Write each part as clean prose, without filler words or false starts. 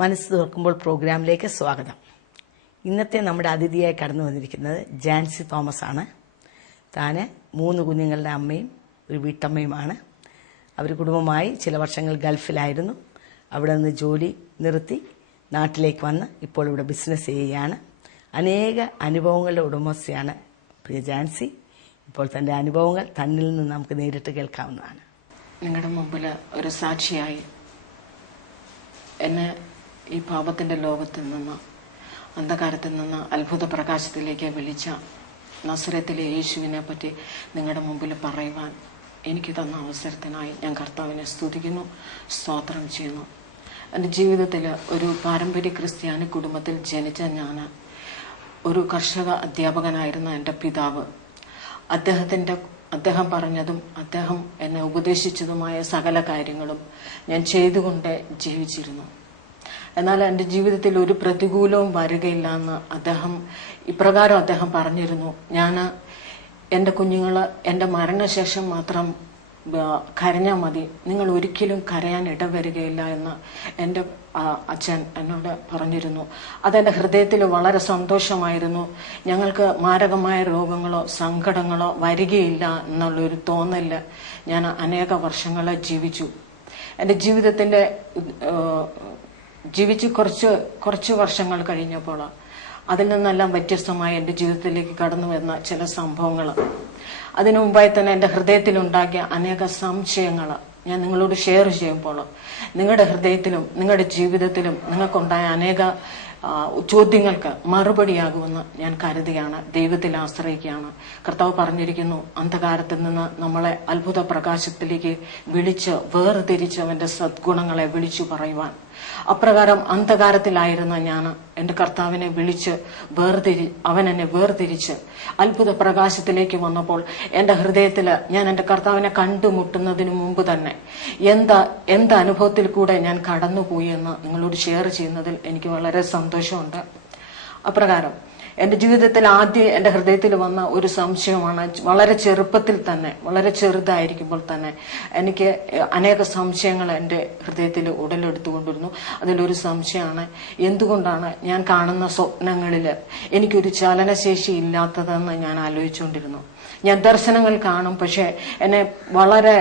മനസ്സ് തുറക്കുമ്പോൾ പ്രോഗ്രാമിലേക്ക് സ്വാഗതം. ഇന്നത്തെ നമ്മുടെ അതിഥിയായി കടന്നു വന്നിരിക്കുന്നത് ജാൻസി തോമസ് ആണ്. താന് 3 കുഞ്ഞുങ്ങളുടെ അമ്മയും ഒരു വീട്ടമ്മയുമാണ്. അവർ കുടുംബമായി ചില വർഷങ്ങൾ ഗൾഫിലായിരുന്നു. അവിടെ നിന്ന് ജോലി നിർത്തി നാട്ടിലേക്ക് വന്ന് ഇപ്പോൾ ഇവിടെ ബിസിനസ് ചെയ്യുകയാണ്. അനേക അനുഭവങ്ങളുടെ ഉടമസ്ഥയാണ് പ്രിയ ജാൻസി. ഇപ്പോൾ തന്റെ അനുഭവങ്ങൾ തന്നിൽ നിന്ന് നമുക്ക് നേരിട്ട് കേൾക്കാവുന്നതാണ്. നിങ്ങളുടെ മുമ്പിൽ ഒരു സാക്ഷിയായി എന്നെ ഈ പാപത്തിന്റെ ലോകത്തിൽ നിന്ന്, അന്ധകാരത്തിൽ നിന്ന് അത്ഭുത പ്രകാശത്തിലേക്ക് വിളിച്ച നസറത്തിലെ യേശുവിനെ പറ്റി നിങ്ങളുടെ മുമ്പിൽ പറയുവാൻ എനിക്ക് തന്ന അവസരത്തിനായി ഞാൻ കർത്താവിനെ സ്തുതിക്കുന്നു, സ്തോത്രം ചെയ്യുന്നു. എൻ്റെ ജീവിതത്തിൽ ഒരു പാരമ്പര്യ ക്രിസ്ത്യാനി കുടുംബത്തിൽ ജനിച്ച ഞാൻ, ഒരു കർഷക അധ്യാപകനായിരുന്ന എൻ്റെ പിതാവ്, അദ്ദേഹം പറഞ്ഞതും അദ്ദേഹം എന്നെ ഉപദേശിച്ചതുമായ സകല കാര്യങ്ങളും ഞാൻ ചെയ്തുകൊണ്ട് ജീവിച്ചിരുന്നു. എന്നാൽ എൻ്റെ ജീവിതത്തിൽ ഒരു പ്രതികൂലവും വരികയില്ല എന്ന് ഇപ്രകാരം അദ്ദേഹം പറഞ്ഞിരുന്നു. ഞാൻ എൻ്റെ കുഞ്ഞുങ്ങൾ എൻ്റെ മരണശേഷം മാത്രം കരഞ്ഞാൽ മതി, നിങ്ങൾ ഒരിക്കലും കരയാൻ ഇടവരികയില്ല എന്ന് എൻ്റെ അച്ഛൻ എന്നോട് പറഞ്ഞിരുന്നു. അതെൻ്റെ ഹൃദയത്തിൽ വളരെ സന്തോഷമായിരുന്നു. ഞങ്ങൾക്ക് മാരകമായ രോഗങ്ങളോ സങ്കടങ്ങളോ വരികയില്ല എന്നുള്ളൊരു തോന്നല് ഞാൻ അനേക വർഷങ്ങൾ ജീവിച്ചു. എൻ്റെ ജീവിതത്തിൻ്റെ ജീവിച്ച് കുറച്ച് വർഷങ്ങൾ കഴിഞ്ഞപ്പോൾ അതിൽ നിന്നെല്ലാം വ്യത്യസ്തമായി എൻ്റെ ജീവിതത്തിലേക്ക് കടന്നു വരുന്ന ചില സംഭവങ്ങൾ, അതിനു മുമ്പായി തന്നെ എൻ്റെ ഹൃദയത്തിലുണ്ടാക്കിയ അനേക സംശയങ്ങൾ ഞാൻ നിങ്ങളോട് ഷെയർ ചെയ്യുമ്പോൾ നിങ്ങളുടെ ഹൃദയത്തിലും നിങ്ങളുടെ ജീവിതത്തിലും നിങ്ങൾക്കുണ്ടായ അനേക ചോദ്യങ്ങൾക്ക് മറുപടിയാകുമെന്ന് ഞാൻ കരുതുകയാണ്, ദൈവത്തിൽ ആശ്രയിക്കുകയാണ്. കർത്താവ് പറഞ്ഞിരിക്കുന്നു, അന്ധകാരത്തിൽ നിന്ന് നമ്മളെ അത്ഭുത പ്രകാശത്തിലേക്ക് വിളിച്ച് വേർതിരിച്ച് അവന്റെ സദ്ഗുണങ്ങളെ വിളിച്ചു പറയുവാൻ. അപ്രകാരം അന്ധകാരത്തിലായിരുന്ന ഞാൻ എന്റെ കർത്താവിനെ വിളിച്ച് അവൻ എന്നെ വേർതിരിച്ച് അത്ഭുത പ്രകാശത്തിലേക്ക് വന്നപ്പോൾ എന്റെ ഹൃദയത്തിൽ ഞാൻ എന്റെ കർത്താവിനെ കണ്ടുമുട്ടുന്നതിന് മുമ്പ് തന്നെ എന്ത് അനുഭവത്തിൽ കൂടെ ഞാൻ കടന്നുപോയി എന്ന് നിങ്ങളോട് ഷെയർ ചെയ്യുന്നതിൽ എനിക്ക് വളരെ സന്തോഷമുണ്ട്. അപ്രകാരം എന്റെ ജീവിതത്തിൽ ആദ്യം എന്റെ ഹൃദയത്തിൽ വന്ന ഒരു സംശയമാണ്, വളരെ ചെറുപ്പത്തിൽ തന്നെ, വളരെ ചെറുതായിരിക്കുമ്പോൾ തന്നെ എനിക്ക് അനേക സംശയങ്ങൾ എന്റെ ഹൃദയത്തിൽ ഉടലെടുത്തുകൊണ്ടിരുന്നു. അതിലൊരു സംശയമാണ്, എന്തുകൊണ്ടാണ് ഞാൻ കാണുന്ന സ്വപ്നങ്ങളിൽ എനിക്കൊരു ചലനശേഷി ഇല്ലാത്തതെന്ന് ഞാൻ ആലോചിച്ചുകൊണ്ടിരുന്നു. ഞാൻ ദർശനങ്ങൾ കാണും, പക്ഷെ എന്നെ വളരെ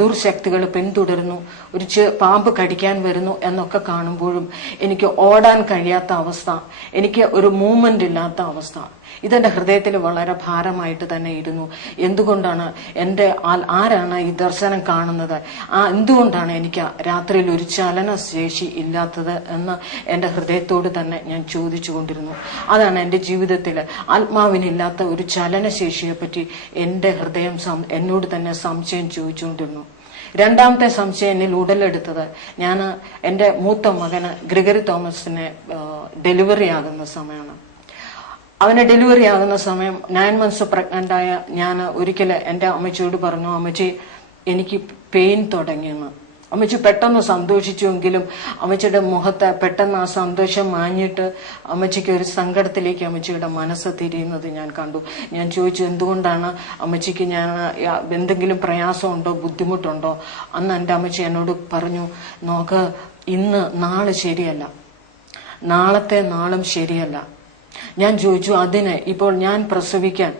ദുർശക്തികൾ പിന്തുടരുന്നു, ഒരു പാമ്പ് കടിക്കാൻ വരുന്നു എന്നൊക്കെ കാണുമ്പോഴും എനിക്ക് ഓടാൻ കഴിയാത്ത അവസ്ഥ, എനിക്ക് ഒരു മൂവ്മെന്റ് ഇല്ലാത്ത അവസ്ഥ, ഇതെന്റെ ഹൃദയത്തിൽ വളരെ ഭാരമായിട്ട് തന്നെ ഇരുന്നു. എന്തുകൊണ്ടാണ് ആരാണ് ഈ ദർശനം കാണുന്നത്, എന്തുകൊണ്ടാണ് എനിക്ക് രാത്രിയിൽ ഒരു ചലനശേഷി ഇല്ലാത്തത് എന്ന് എന്റെ ഹൃദയത്തോട് തന്നെ ഞാൻ ചോദിച്ചുകൊണ്ടിരുന്നു. അതാണ് എന്റെ ജീവിതത്തിൽ ആത്മാവിനില്ലാത്ത ഒരു ചലനശേഷിയെ പറ്റി എന്റെ ഹൃദയം എന്നോട് തന്നെ സംശയം ചോദിച്ചുകൊണ്ടിരുന്നു. രണ്ടാമത്തെ സംശയം എന്നിൽ ഉടലെടുത്തത്, ഞാൻ എന്റെ മൂത്ത മകന് ഗ്രിഗറി തോമസിനെ ഡെലിവറി ആകുന്ന സമയമാണ്. അവന് ഡെലിവറി ആകുന്ന സമയം 9 months പ്രഗ്നന്റ് ആയ ഞാൻ ഒരിക്കൽ എന്റെ അമ്മച്ചിയോട് പറഞ്ഞു, അമ്മച്ചി എനിക്ക് പെയിൻ തുടങ്ങിയെന്ന്. അമ്മച്ചി പെട്ടെന്ന് സന്തോഷിച്ചുവെങ്കിലും അമ്മച്ചിയുടെ മുഖത്ത് പെട്ടെന്ന് ആ സന്തോഷം മാഞ്ഞിട്ട് അമ്മച്ചിക്ക് ഒരു സങ്കടത്തിലേക്ക് അമ്മച്ചിയുടെ മനസ്സ് തിരിയുന്നത് ഞാൻ കണ്ടു. ഞാൻ ചോദിച്ചു, എന്തുകൊണ്ടാണ് അമ്മച്ചിക്ക്, ഞാൻ എന്തെങ്കിലും പ്രയാസമുണ്ടോ, ബുദ്ധിമുട്ടുണ്ടോ? അന്ന് എന്റെ അമ്മച്ചി എന്നോട് പറഞ്ഞു, നോക്ക്, നാളെ ശരിയല്ല, നാളത്തെ നാളും ശരിയല്ല. ഞാൻ ചോദിച്ചു, അതിന് ഇപ്പോൾ ഞാൻ പ്രസവിക്കാൻ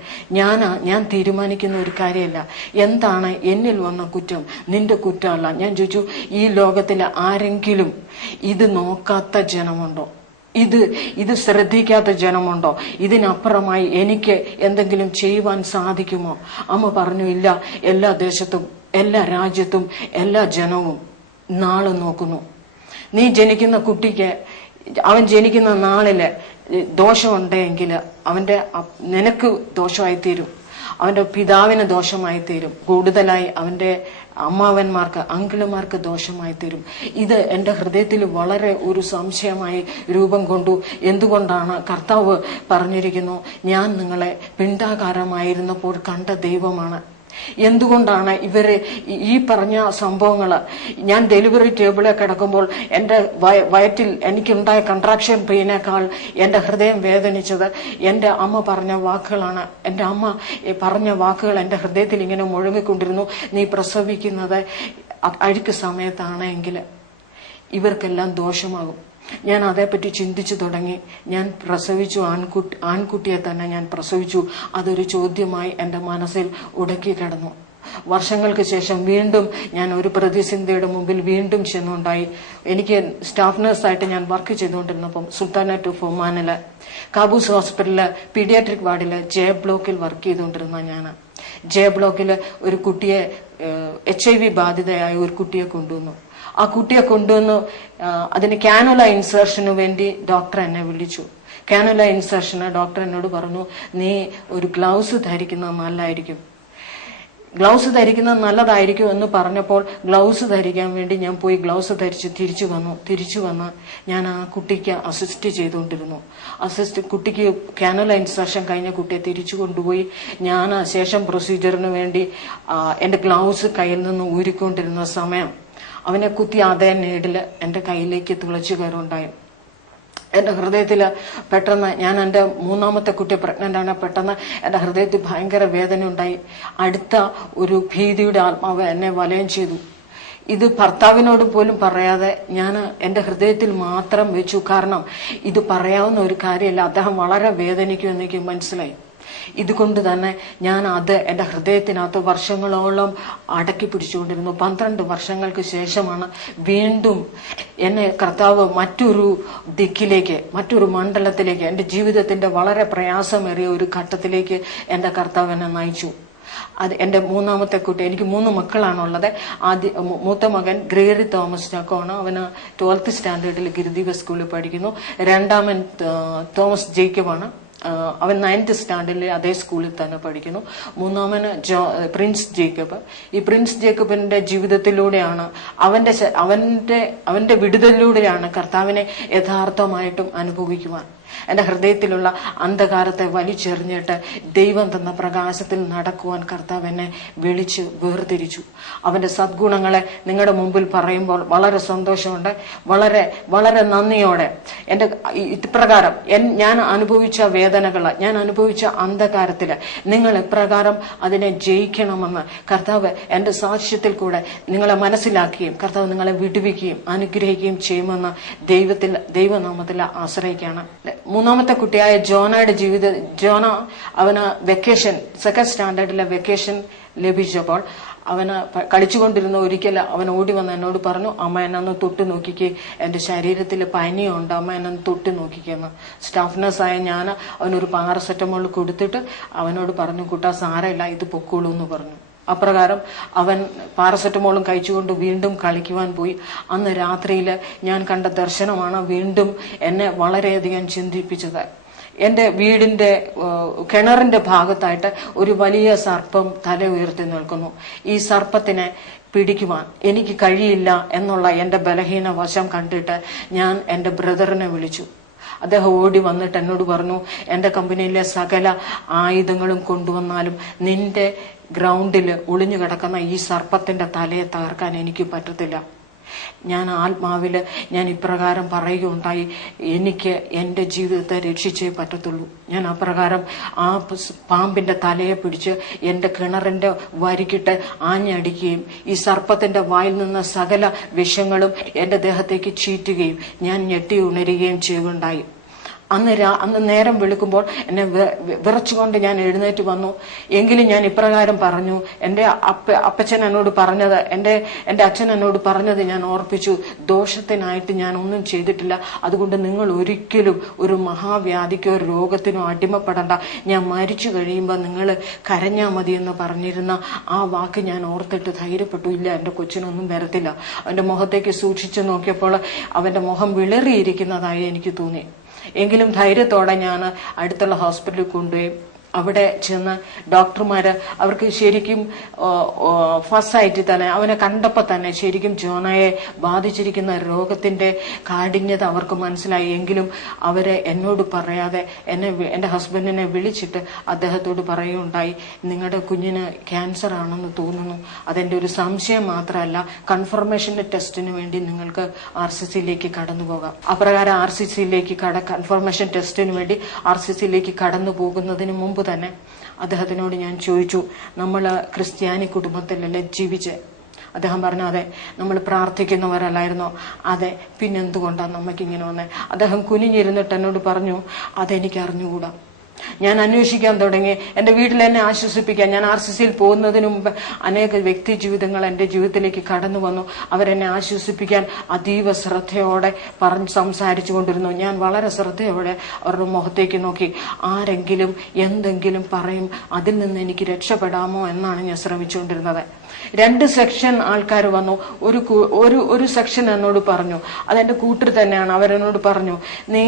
ഞാൻ തീരുമാനിക്കുന്ന ഒരു കാര്യമല്ല, എന്താണ് എന്നിൽ വന്ന കുറ്റം? നിന്റെ കുറ്റമല്ല. ഞാൻ ചോദിച്ചു, ഈ ലോകത്തിലെ ആരെങ്കിലും ഇത് നോക്കാത്ത ജനമുണ്ടോ? ഇത് ശ്രദ്ധിക്കാത്ത ജനമുണ്ടോ? ഇതിനപ്പുറമായി എനിക്ക് എന്തെങ്കിലും ചെയ്യുവാൻ സാധിക്കുമോ? അമ്മ പറഞ്ഞു, ഇല്ല, എല്ലാ ദേശത്തും എല്ലാ രാജ്യത്തും എല്ലാ ജനവും നാളെ നോക്കുന്നു. നീ ജനിക്കുന്ന കുട്ടിക്ക് അവൻ ജനിക്കുന്ന നാളില് ദോഷമുണ്ടെങ്കിൽ നിനക്ക് ദോഷമായി തീരും, അവന്റെ പിതാവിന് ദോഷമായി തീരും, കൂടുതലായി അവന്റെ അമ്മാവന്മാർക്ക്, അങ്കിളുമാർക്ക് ദോഷമായി തീരും. ഇത് എന്റെ ഹൃദയത്തിൽ വളരെ ഒരു സംശയമായി രൂപം കൊണ്ടു. എന്തുകൊണ്ടാണ്? കർത്താവ് പറഞ്ഞിരിക്കുന്നു, ഞാൻ നിങ്ങളെ പിണ്ടാകാരമായിരുന്നപ്പോൾ കണ്ട ദൈവമാണ്. എന്തുകൊണ്ടാണ് ഇവര് ഈ പറഞ്ഞ സംഭവങ്ങള്? ഞാൻ ഡെലിവറി ടേബിളിൽ കിടക്കുമ്പോൾ എന്റെ വയറ്റിൽ എനിക്കുണ്ടായ കൺട്രാക്ഷൻ പെയിനേക്കാൾ എന്റെ ഹൃദയം വേദനിച്ചത് എന്റെ അമ്മ പറഞ്ഞ വാക്കുകളാണ്. എന്റെ അമ്മ പറഞ്ഞ വാക്കുകൾ എന്റെ ഹൃദയത്തിൽ ഇങ്ങനെ മുഴങ്ങിക്കൊണ്ടിരുന്നു. നീ പ്രസവിക്കുന്നത് അഴുക്ക് സമയത്താണെങ്കിൽ ഇവർക്കെല്ലാം ദോഷമാകും. ഞാൻ അതേപ്പറ്റി ചിന്തിച്ചു തുടങ്ങി. ഞാൻ പ്രസവിച്ചു, ആൺകുട്ടിയെ തന്നെ ഞാൻ പ്രസവിച്ചു. അതൊരു ചോദ്യമായി എന്റെ മനസ്സിൽ ഉടക്കി കിടന്നു. വർഷങ്ങൾക്ക് ശേഷം വീണ്ടും ഞാൻ ഒരു പ്രതിസന്ധിയുടെ മുമ്പിൽ വീണ്ടും ചെന്നുണ്ടായി. എനിക്ക് സ്റ്റാഫ് നഴ്സായിട്ട് ഞാൻ വർക്ക് ചെയ്തുകൊണ്ടിരുന്നപ്പം സുൽത്താനത്ത് ഒമാനില് കാബൂസ് ഹോസ്പിറ്റലില് പീഡിയാട്രിക് വാർഡില് ജെ ബ്ലോക്കിൽ വർക്ക് ചെയ്തുകൊണ്ടിരുന്ന ഞാൻ ജെ ബ്ലോക്കില് ഒരു കുട്ടിയെ HIV ബാധിതയായ ഒരു കുട്ടിയെ കൊണ്ടുവന്നു. ആ കുട്ടിയെ കൊണ്ടുവന്ന് അതിന് കാനുല ഇൻസേർഷന് വേണ്ടി ഡോക്ടർ എന്നെ വിളിച്ചു. കാനുല ഇൻസേർഷന് ഡോക്ടർ എന്നോട് പറഞ്ഞു, നീ ഒരു ഗ്ലൗസ് ധരിക്കുന്നത് നല്ലതായിരിക്കും. ഗ്ലൗസ് ധരിക്കുന്നത് നല്ലതായിരിക്കും എന്ന് പറഞ്ഞപ്പോൾ ഗ്ലൗസ് ധരിക്കാൻ വേണ്ടി ഞാൻ പോയി ഗ്ലൗസ് ധരിച്ച് തിരിച്ചു വന്ന് ഞാൻ ആ കുട്ടിക്ക് അസിസ്റ്റ് ചെയ്തുകൊണ്ടിരുന്നു. കുട്ടിക്ക് കാനുല ഇൻസേർഷൻ കഴിഞ്ഞ കുട്ടിയെ തിരിച്ചു കൊണ്ടുപോയി ഞാൻ ശേഷം പ്രൊസീജിയറിന് വേണ്ടി എന്റെ ഗ്ലൗസ് കയ്യിൽ നിന്ന് ഊരിക്കൊണ്ടിരുന്ന സമയം അവനെ കുത്തി അതേ നീഡില് എന്റെ കയ്യിലേക്ക് തുളച്ചു കയറുണ്ടായി. എന്റെ ഹൃദയത്തില് പെട്ടെന്ന്, ഞാൻ എന്റെ 3ാമത്തെ കുട്ടി പ്രഗ്നന്റ് ആണ്, പെട്ടെന്ന് എന്റെ ഹൃദയത്തിൽ ഭയങ്കര വേദന ഉണ്ടായി. അടുത്ത ഒരു ഭീതിയുടെ ആത്മാവ് എന്നെ വലയം ചെയ്തു. ഇത് ഭർത്താവിനോട് പോലും പറയാതെ ഞാൻ എന്റെ ഹൃദയത്തിൽ മാത്രം വെച്ചു. കാരണം ഇത് പറയാവുന്ന ഒരു കാര്യമല്ല, അദ്ദേഹം വളരെ വേദനിക്കുമെന്ന് എനിക്ക് മനസ്സിലായി. ഇതുകൊണ്ട് തന്നെ ഞാൻ എന്റെ ഹൃദയത്തിനകത്ത് വർഷങ്ങളോളം അടക്കി പിടിച്ചുകൊണ്ടിരുന്നു. 12 വർഷങ്ങൾക്ക് ശേഷമാണ് വീണ്ടും എന്നെ കർത്താവ് മറ്റൊരു ദിക്കിലേക്ക്, മറ്റൊരു മണ്ഡലത്തിലേക്ക്, എന്റെ ജീവിതത്തിന്റെ വളരെ പ്രയാസമേറിയ ഒരു ഘട്ടത്തിലേക്ക് എന്റെ കർത്താവ് എന്നെ നയിച്ചു. അത് എന്റെ 3ാമത്തെ കുട്ടി, എനിക്ക് 3 മക്കളാണുള്ളത്. മൂത്ത മകൻ ഗ്രിഗറി തോമസ് ചാക്കോണ്. അവന് 12th സ്റ്റാൻഡേർഡിൽ ഗിരിദീപ സ്കൂളിൽ പഠിക്കുന്നു. രണ്ടാമൻ തോമസ് ജേക്കബാണ്. അവൻ 9th സ്റ്റാൻഡേർഡിൽ അതേ സ്കൂളിൽ തന്നെ പഠിക്കുന്നു. 3ാമന് പ്രിൻസ് ജേക്കബ്. ഈ പ്രിൻസ് ജേക്കബിന്റെ ജീവിതത്തിലൂടെയാണ്, അവന്റെ വിടുതലിലൂടെയാണ് കർത്താവിനെ യഥാർത്ഥമായിട്ടും അനുഭവിക്കുവാൻ, എന്റെ ഹൃദയത്തിലുള്ള അന്ധകാരത്തെ വലിച്ചെറിഞ്ഞിട്ട് ദൈവം തന്ന പ്രകാശത്തിൽ നടക്കുവാൻ കർത്താവ് എന്നെ വിളിച്ച് വേർതിരിച്ചു. അവന്റെ സദ്ഗുണങ്ങളെ നിങ്ങളുടെ മുമ്പിൽ പറയുമ്പോൾ വളരെ സന്തോഷമുണ്ട്, വളരെ വളരെ നന്ദിയോടെ. എന്റെ ഇപ്രകാരം ഞാൻ അനുഭവിച്ച വേദനകള്, ഞാൻ അനുഭവിച്ച അന്ധകാരത്തില് നിങ്ങൾ എപ്രകാരം അതിനെ ജയിക്കണമെന്ന് കർത്താവ് എന്റെ സാക്ഷ്യത്തിൽ കൂടെ നിങ്ങളെ മനസ്സിലാക്കുകയും കർത്താവ് നിങ്ങളെ വിടുവിക്കുകയും അനുഗ്രഹിക്കുകയും ചെയ്യുമെന്ന് ദൈവനാമത്തിൽ ആശ്രയിക്കുകയാണ്. മൂന്നാമത്തെ കുട്ടിയായ ജോന അവന് വെക്കേഷൻ, സെക്കൻഡ് സ്റ്റാൻഡേർഡിലെ വെക്കേഷൻ ലഭിച്ചപ്പോൾ അവന് കളിച്ചുകൊണ്ടിരുന്ന ഒരിക്കൽ അവൻ ഓടി വന്ന് എന്നോട് പറഞ്ഞു, അമ്മ എന്നൊന്ന് തൊട്ട് നോക്കിക്കേ, എന്റെ ശരീരത്തിൽ പനിയുണ്ട്, അമ്മ എന്നൊന്ന് തൊട്ട് നോക്കിക്കെന്ന്. സ്റ്റാഫ് നഴ്സായ ഞാൻ അവനൊരു പാരസെറ്റമോൾ കൊടുത്തിട്ട് അവനോട് പറഞ്ഞു, കുട്ടാ സാരമില്ല, ഇത് പൊക്കോളൂ എന്ന് പറഞ്ഞു. അപ്രകാരം അവൻ പാരസെറ്റമോളും കഴിച്ചുകൊണ്ട് വീണ്ടും കളിക്കുവാൻ പോയി. അന്ന് രാത്രിയിൽ ഞാൻ കണ്ട ദർശനമാണ് വീണ്ടും എന്നെ വളരെയധികം ചിന്തിപ്പിച്ചത്. എന്റെ വീടിന്റെ കിണറിന്റെ ഭാഗത്തായിട്ട് ഒരു വലിയ സർപ്പം തല ഉയർത്തി നിൽക്കുന്നു. ഈ സർപ്പത്തിനെ പിടിക്കുവാൻ എനിക്ക് കഴിയില്ല എന്നുള്ള എന്റെ ബലഹീന വശം കണ്ടിട്ട് ഞാൻ എന്റെ ബ്രദറിനെ വിളിച്ചു. അദ്ദേഹം ഓടി വന്നിട്ട് എന്നോട് പറഞ്ഞു, എന്റെ കമ്പനിയിലെ സകല ആയുധങ്ങളും കൊണ്ടുവന്നാലും നിന്റെ ഗ്രൗണ്ടിൽ ഒളിഞ്ഞു കിടക്കുന്ന ഈ സർപ്പത്തിന്റെ തലയെ തകർക്കാൻ എനിക്ക് പറ്റത്തില്ല. ഞാൻ ആത്മാവില് ഞാൻ ഇപ്രകാരം പറയുകയുണ്ടായി, എനിക്ക് എന്റെ ജീവിതത്തെ രക്ഷിച്ചേ പറ്റത്തുള്ളൂ. ഞാൻ അപ്രകാരം ആ പാമ്പിന്റെ തലയെ പിടിച്ച് എന്റെ കിണറിന്റെ വരിക്കിട്ട് ആഞ്ഞടിക്കുകയും ഈ സർപ്പത്തിന്റെ വായിൽ നിന്ന് സകല വിഷങ്ങളും എന്റെ ദേഹത്തേക്ക് ചീറ്റുകയും ഞാൻ ഞെട്ടി ഉണരുകയും ചെയ്യുകയുണ്ടായി. അന്ന് നേരം വെളുക്കുമ്പോൾ എന്നെ വിറച്ചുകൊണ്ട് ഞാൻ എഴുന്നേറ്റ് വന്നു. എങ്കിലും ഞാൻ ഇപ്രകാരം പറഞ്ഞു, എന്റെ അപ്പച്ചൻ എന്നോട് പറഞ്ഞത്, എന്റെ അച്ഛൻ എന്നോട് പറഞ്ഞത് ഞാൻ ഓർപ്പിച്ചു, ദോഷത്തിനായിട്ട് ഞാൻ ഒന്നും ചെയ്തിട്ടില്ല, അതുകൊണ്ട് നിങ്ങൾ ഒരിക്കലും ഒരു മഹാവ്യാധിക്കോ രോഗത്തിനോ അടിമപ്പെടണ്ട, ഞാൻ മരിച്ചു കഴിയുമ്പോൾ നിങ്ങൾ കരഞ്ഞാ മതി എന്ന് പറഞ്ഞിരുന്ന ആ വാക്ക് ഞാൻ ഓർത്തിട്ട് ധൈര്യപ്പെട്ടു. ഇല്ല, എന്റെ കൊച്ചിനൊന്നും വരത്തില്ല. അവന്റെ മുഖത്തേക്ക് സൂക്ഷിച്ചു നോക്കിയപ്പോൾ അവന്റെ മുഖം വിളറിയിരിക്കുന്നതായി എനിക്ക് തോന്നി. എങ്കിലും ധൈര്യത്തോടെ ഞാൻ അടുത്തുള്ള ഹോസ്പിറ്റലിൽ കൊണ്ടുപോയി. അവിടെ ചെന്ന് ഡോക്ടർമാര് അവർക്ക് ശരിക്കും ഫസ്റ്റ് ആയിട്ട് തന്നെ അവനെ കണ്ടപ്പോ തന്നെ ശരിക്കും ജോനയെ ബാധിച്ചിരിക്കുന്ന രോഗത്തിന്റെ കാഠിന്യത അവർക്ക് മനസ്സിലായി. എങ്കിലും അവരെ എന്നോട് പറയാതെ എന്റെ ഹസ്ബൻഡിനെ വിളിച്ചിട്ട് അദ്ദേഹത്തോട് പറയുകയുണ്ടായി, നിങ്ങളുടെ കുഞ്ഞിന് ക്യാൻസർ ആണെന്ന് തോന്നുന്നു, അതെന്റെ ഒരു സംശയം മാത്രമല്ല, കൺഫർമേഷന്റെ ടെസ്റ്റിന് വേണ്ടി നിങ്ങൾക്ക് RCCയിലേക്ക് കടന്നു പോകാം. അപ്രകാരം RCCയിലേക്ക് കൺഫർമേഷൻ ടെസ്റ്റിന് വേണ്ടി RCCയിലേക്ക് കടന്നു പോകുന്നതിന് മുമ്പ് തന്നെ അദ്ദേഹത്തിനോട് ഞാൻ ചോദിച്ചു, നമ്മൾ ക്രിസ്ത്യാനി കുടുംബത്തിലല്ലേ ജീവിച്ച്? അദ്ദേഹം പറഞ്ഞു, അതെ. നമ്മൾ പ്രാർത്ഥിക്കുന്നവരല്ലായിരുന്നോ? അതെ. പിന്നെന്തുകൊണ്ടാണ് നമുക്കിങ്ങനെ വന്നേ? അദ്ദേഹം കുനിഞ്ഞിരുന്നിട്ട് എന്നോട് പറഞ്ഞു, അതെനിക്ക് അറിഞ്ഞുകൂടാ. ഞാൻ അന്വേഷിക്കാൻ തുടങ്ങി. എന്റെ വീട്ടിൽ എന്നെ ആശ്വസിപ്പിക്കാൻ ഞാൻ RCCയിൽ പോകുന്നതിന് മുമ്പ് അനേക വ്യക്തി ജീവിതങ്ങൾ എന്റെ ജീവിതത്തിലേക്ക് കടന്നു വന്നു. അവരെന്നെ ആശ്വസിപ്പിക്കാൻ അതീവ ശ്രദ്ധയോടെ സംസാരിച്ചു കൊണ്ടിരുന്നു. ഞാൻ വളരെ ശ്രദ്ധയോടെ അവരുടെ മുഖത്തേക്ക് നോക്കി. ആരെങ്കിലും എന്തെങ്കിലും പറയും, അതിൽ നിന്ന് എനിക്ക് രക്ഷപ്പെടാമോ എന്നാണ് ഞാൻ ശ്രമിച്ചുകൊണ്ടിരുന്നത്. 2 സെക്ഷൻ ആൾക്കാർ വന്നു. ഒരു സെക്ഷൻ എന്നോട് പറഞ്ഞു, അതെന്റെ കൂട്ടർ തന്നെയാണ്. അവരെന്നോട് പറഞ്ഞു, നീ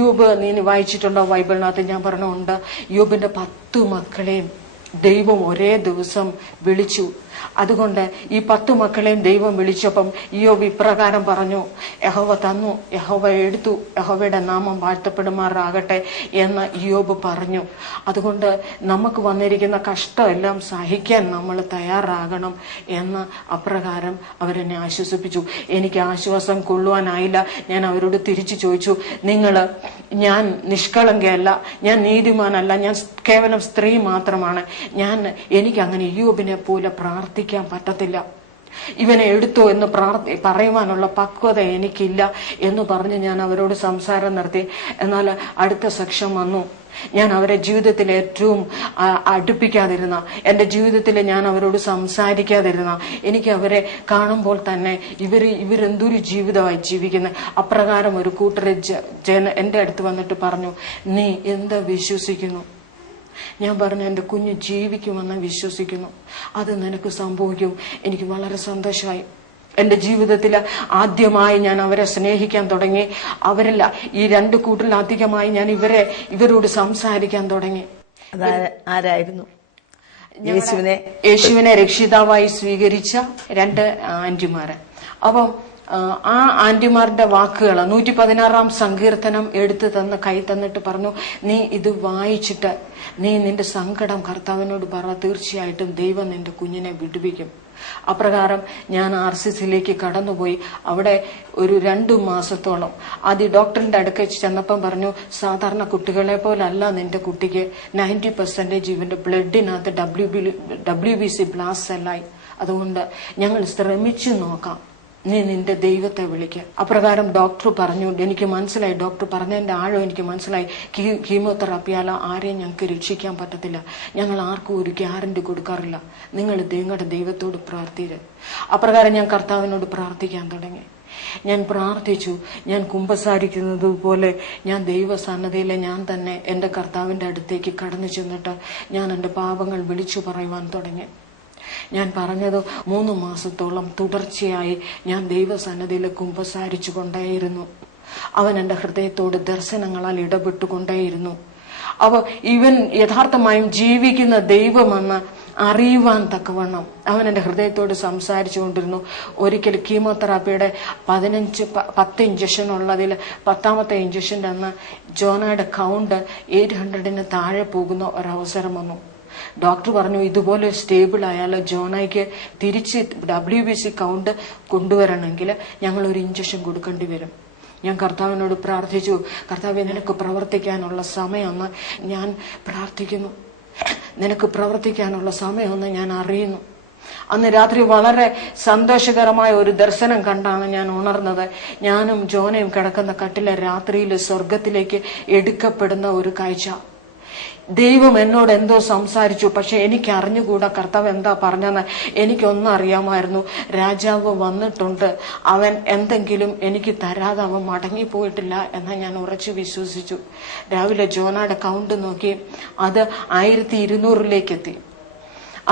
യോബ് നീ വായിച്ചിട്ടുണ്ടോ ബൈബിളിനകത്ത്? ഞാൻ പറഞ്ഞു, ഉണ്ട്. യോബിന്റെ 10 മക്കളെയും ദൈവം ഒരേ ദിവസം വിളിച്ചു. അതുകൊണ്ട് ഈ 10 മക്കളെയും ദൈവം വിളിച്ചപ്പം യോബ് ഇപ്രകാരം പറഞ്ഞു, യഹോവ തന്നു, യഹോവ എടുത്തു, യഹോവയുടെ നാമം വാഴ്ത്തപ്പെടുമാറാകട്ടെ എന്ന് യോബ് പറഞ്ഞു. അതുകൊണ്ട് നമുക്ക് വന്നിരിക്കുന്ന കഷ്ടമെല്ലാം സഹിക്കാൻ നമ്മൾ തയ്യാറാകണം എന്ന് അപ്രകാരം അവരെന്നെ ആശ്വസിപ്പിച്ചു. എനിക്ക് ആശ്വാസം കൊള്ളുവാനായില്ല. ഞാൻ അവരോട് തിരിച്ചു ചോദിച്ചു, ഞാൻ നിഷ്കളങ്കയല്ല, ഞാൻ നീതിമാനല്ല, ഞാൻ കേവലം സ്ത്രീ മാത്രമാണ്. എനിക്ക് അങ്ങനെ യോബിനെ പോലെ പ്രാർത്ഥിക്കാൻ പറ്റത്തില്ല. ഇവനെ എടുത്തോ എന്ന് പറയുവാനുള്ള പക്വത എനിക്കില്ല എന്ന് പറഞ്ഞ് ഞാൻ അവരോട് സംസാരം നടത്തി. എന്നാൽ അടുത്ത സെക്ഷൻ വന്നു. ഞാൻ അവരെ ജീവിതത്തിൽ ഏറ്റവും അടുപ്പിക്കാതിരുന്ന, എന്റെ ജീവിതത്തിൽ ഞാൻ അവരോട് സംസാരിക്കാതിരുന്ന, എനിക്ക് അവരെ കാണുമ്പോൾ തന്നെ ഇവരെന്തൊരു ജീവിതമായി ജീവിക്കുന്നത്. അപ്രകാരം ഒരു കൂട്ടരെ എന്റെ അടുത്ത് വന്നിട്ട് പറഞ്ഞു, നീ എന്താ വിശ്വസിക്കുന്നു? ഞാൻ പറഞ്ഞു, എന്റെ കുഞ്ഞ് ജീവിക്കുമെന്ന് വിശ്വസിക്കുന്നു. അത് നിനക്ക് സംഭവിക്കും. എനിക്ക് വളരെ സന്തോഷമായി. എന്റെ ജീവിതത്തിൽ ആദ്യമായി ഞാൻ അവരെ സ്നേഹിക്കാൻ തുടങ്ങി. അവരല്ല, ഈ 2 കൂട്ടരിലധികമായി ഞാൻ ഇവരോട് സംസാരിക്കാൻ തുടങ്ങി. ആരായിരുന്നു? യേശുവിനെ രക്ഷിതാവായി സ്വീകരിച്ച 2 ആന്റിമാര്. അപ്പം ആ ആന്റിമാരുടെ വാക്കുകൾ 116 സങ്കീർത്തനം എടുത്തു കൈ തന്നിട്ട് പറഞ്ഞു, നീ ഇത് വായിച്ചിട്ട് നീ നിന്റെ സങ്കടം കർത്താവിനോട് പറ, തീർച്ചയായിട്ടും ദൈവം നിന്റെ കുഞ്ഞിനെ വിടുവിക്കും. അപ്രകാരം ഞാൻ RCCയിലേക്ക് കടന്നുപോയി. അവിടെ ഒരു 2 മാസത്തോളം ആദ്യ ഡോക്ടറിന്റെ അടുക്ക ചെന്നപ്പം പറഞ്ഞു, സാധാരണ കുട്ടികളെ പോലല്ല നിന്റെ കുട്ടിക്ക് 90% ഇവന്റെ ബ്ലഡിനകത്ത് WBC ബ്ലാസ്റ്റ് സെല്ലായി. അതുകൊണ്ട് ഞങ്ങൾ ശ്രമിച്ചു നോക്കാം, നീ നിന്റെ ദൈവത്തെ വിളിക്കുക. അപ്രകാരം ഡോക്ടർ പറഞ്ഞു. എനിക്ക് മനസ്സിലായി, ഡോക്ടർ പറഞ്ഞതിന്റെ ആഴം എനിക്ക് മനസ്സിലായി. കീമോതെറാപ്പിയാൽ ആരെയും ഞങ്ങൾക്ക് രക്ഷിക്കാൻ പറ്റത്തില്ല. ഞങ്ങൾ ആർക്കും ഒരു ഗ്യാരണ്ടി കൊടുക്കാറില്ല. നിങ്ങൾ നിങ്ങളുടെ ദൈവത്തോട് പ്രാർത്ഥിക്കുക. അപ്രകാരം ഞാൻ കർത്താവിനോട് പ്രാർത്ഥിക്കാൻ തുടങ്ങി. ഞാൻ പ്രാർത്ഥിച്ചു. ഞാൻ കുമ്പസാരിക്കുന്നത് പോലെ ഞാൻ ദൈവസന്നദ്ധിയിലെ ഞാൻ തന്നെ എന്റെ കർത്താവിന്റെ അടുത്തേക്ക് കടന്നു ചെന്നിട്ട് ഞാൻ എന്റെ പാപങ്ങൾ വിളിച്ചു പറയുവാൻ തുടങ്ങി. ഞാൻ പറഞ്ഞത് 3 മാസത്തോളം തുടർച്ചയായി ഞാൻ ദൈവസന്നദ്ധിയിൽ കുമ്പസാരിച്ചു കൊണ്ടേയിരുന്നു. അവൻ എന്റെ ഹൃദയത്തോട് ദർശനങ്ങളാൽ ഇടപെട്ടുകൊണ്ടേയിരുന്നു. അവ ഇവൻ യഥാർത്ഥമായും ജീവിക്കുന്ന ദൈവമെന്ന് അറിയുവാൻ തക്കവണ്ണം അവൻ എന്റെ ഹൃദയത്തോട് സംസാരിച്ചു കൊണ്ടിരുന്നു. ഒരിക്കൽ കീമോതെറാപ്പിയുടെ 10 ഇഞ്ചക്ഷൻ ഉള്ളതിൽ 10ാമത്തെ ഇഞ്ചക്ഷൻ്റെ അന്ന് ജോനയുടെ കൗണ്ട് 800-ന് താഴെ പോകുന്ന ഒരവസരം വന്നു. ഡോക്ടർ പറഞ്ഞു, ഇതുപോലെ സ്റ്റേബിൾ ആയാൽ ജോനായിക്ക് തിരിച്ച് WBC കൗണ്ട് കൊണ്ടുവരണമെങ്കിൽ ഞങ്ങൾ ഒരു ഇഞ്ചക്ഷൻ കൊടുക്കേണ്ടി വരും. ഞാൻ കർത്താവിനോട് പ്രാർത്ഥിച്ചു, കർത്താവേ, നിനക്ക് പ്രവർത്തിക്കാനുള്ള സമയമെന്ന് ഞാൻ പ്രാർത്ഥിക്കുന്നു. നിനക്ക് പ്രവർത്തിക്കാനുള്ള സമയമെന്ന് ഞാൻ അറിയുന്നു. അന്ന് രാത്രി വളരെ സന്തോഷകരമായ ഒരു ദർശനം കണ്ടാണ് ഞാൻ ഉണർന്നത്. ഞാനും ജോനയും കിടക്കുന്ന കട്ടിലെ രാത്രിയിൽ സ്വർഗത്തിലേക്ക് എടുക്കപ്പെടുന്ന ഒരു കാഴ്ച. ദൈവം എന്നോട് എന്തോ സംസാരിച്ചു. പക്ഷെ എനിക്ക് അറിഞ്ഞുകൂടാ കർത്താവ് എന്താ പറഞ്ഞെന്ന്. എനിക്കൊന്നും അറിയാമായിരുന്നു. രാജാവ് വന്നിട്ടുണ്ട്, അവൻ എന്തെങ്കിലും എനിക്ക് തരാതെ അവൻ മടങ്ങിപ്പോയിട്ടില്ല എന്ന് ഞാൻ ഉറച്ചു വിശ്വസിച്ചു. രാവിലെ ജോനയുടെ കൗണ്ട് നോക്കി, അത് 1200-ലേക്ക് എത്തി.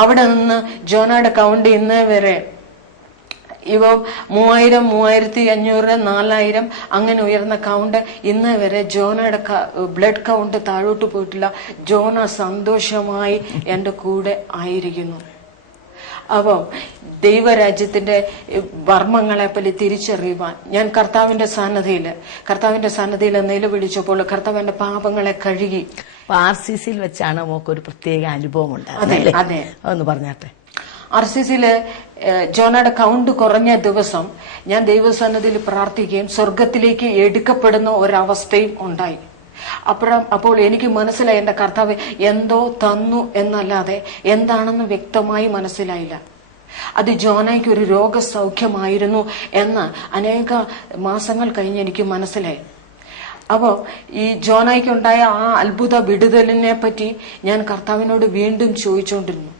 അവിടെ നിന്ന് ജോനയുടെ കൗണ്ട് ഇന്നേ വരെ ഇവ 3000, 3500, 4000 അങ്ങനെ ഉയർന്ന കൗണ്ട് ഇന്നേ വരെ ജോനയുടെ ബ്ലഡ് കൗണ്ട് താഴോട്ട് പോയിട്ടില്ല. ജോന സന്തോഷമായി എന്റെ കൂടെ ആയിരിക്കുന്നു. അപ്പം ദൈവരാജ്യത്തിന്റെ മർമ്മങ്ങളെ പറ്റി തിരിച്ചറിയുവാൻ ഞാൻ കർത്താവിന്റെ സന്നദ്ധിയിൽ നിലവിളിച്ചപ്പോൾ കർത്താവ് എന്റെ പാപങ്ങളെ കഴുകി. RCCയിൽ വെച്ചാണ് മോക്കൊരു പ്രത്യേക അനുഭവം ഉണ്ടായത്. അതെ, ഒന്ന് പറഞ്ഞാട്ടെ. RCCയില് ജോനയുടെ കൗണ്ട് കുറഞ്ഞ ദിവസം ഞാൻ ദൈവസന്നിധിയിൽ പ്രാർത്ഥിക്കുകയും സ്വർഗത്തിലേക്ക് എടുക്കപ്പെടുന്ന ഒരവസ്ഥയും ഉണ്ടായി. അപ്പോൾ എനിക്ക് മനസ്സിലായി, എന്റെ കർത്താവ് എന്തോ തന്നു എന്നല്ലാതെ എന്താണെന്ന് വ്യക്തമായി മനസ്സിലായില്ല. അത് ജോനയ്ക്ക് ഒരു രോഗസൗഖ്യമായിരുന്നു എന്ന് അനേക മാസങ്ങൾ കഴിഞ്ഞ് എനിക്ക് മനസ്സിലായി. അപ്പോ ഈ ജോനയ്ക്കുണ്ടായ ആ അത്ഭുത വിടുതലിനെ പറ്റി ഞാൻ കർത്താവിനോട് വീണ്ടും ചോദിച്ചുകൊണ്ടിരുന്നു.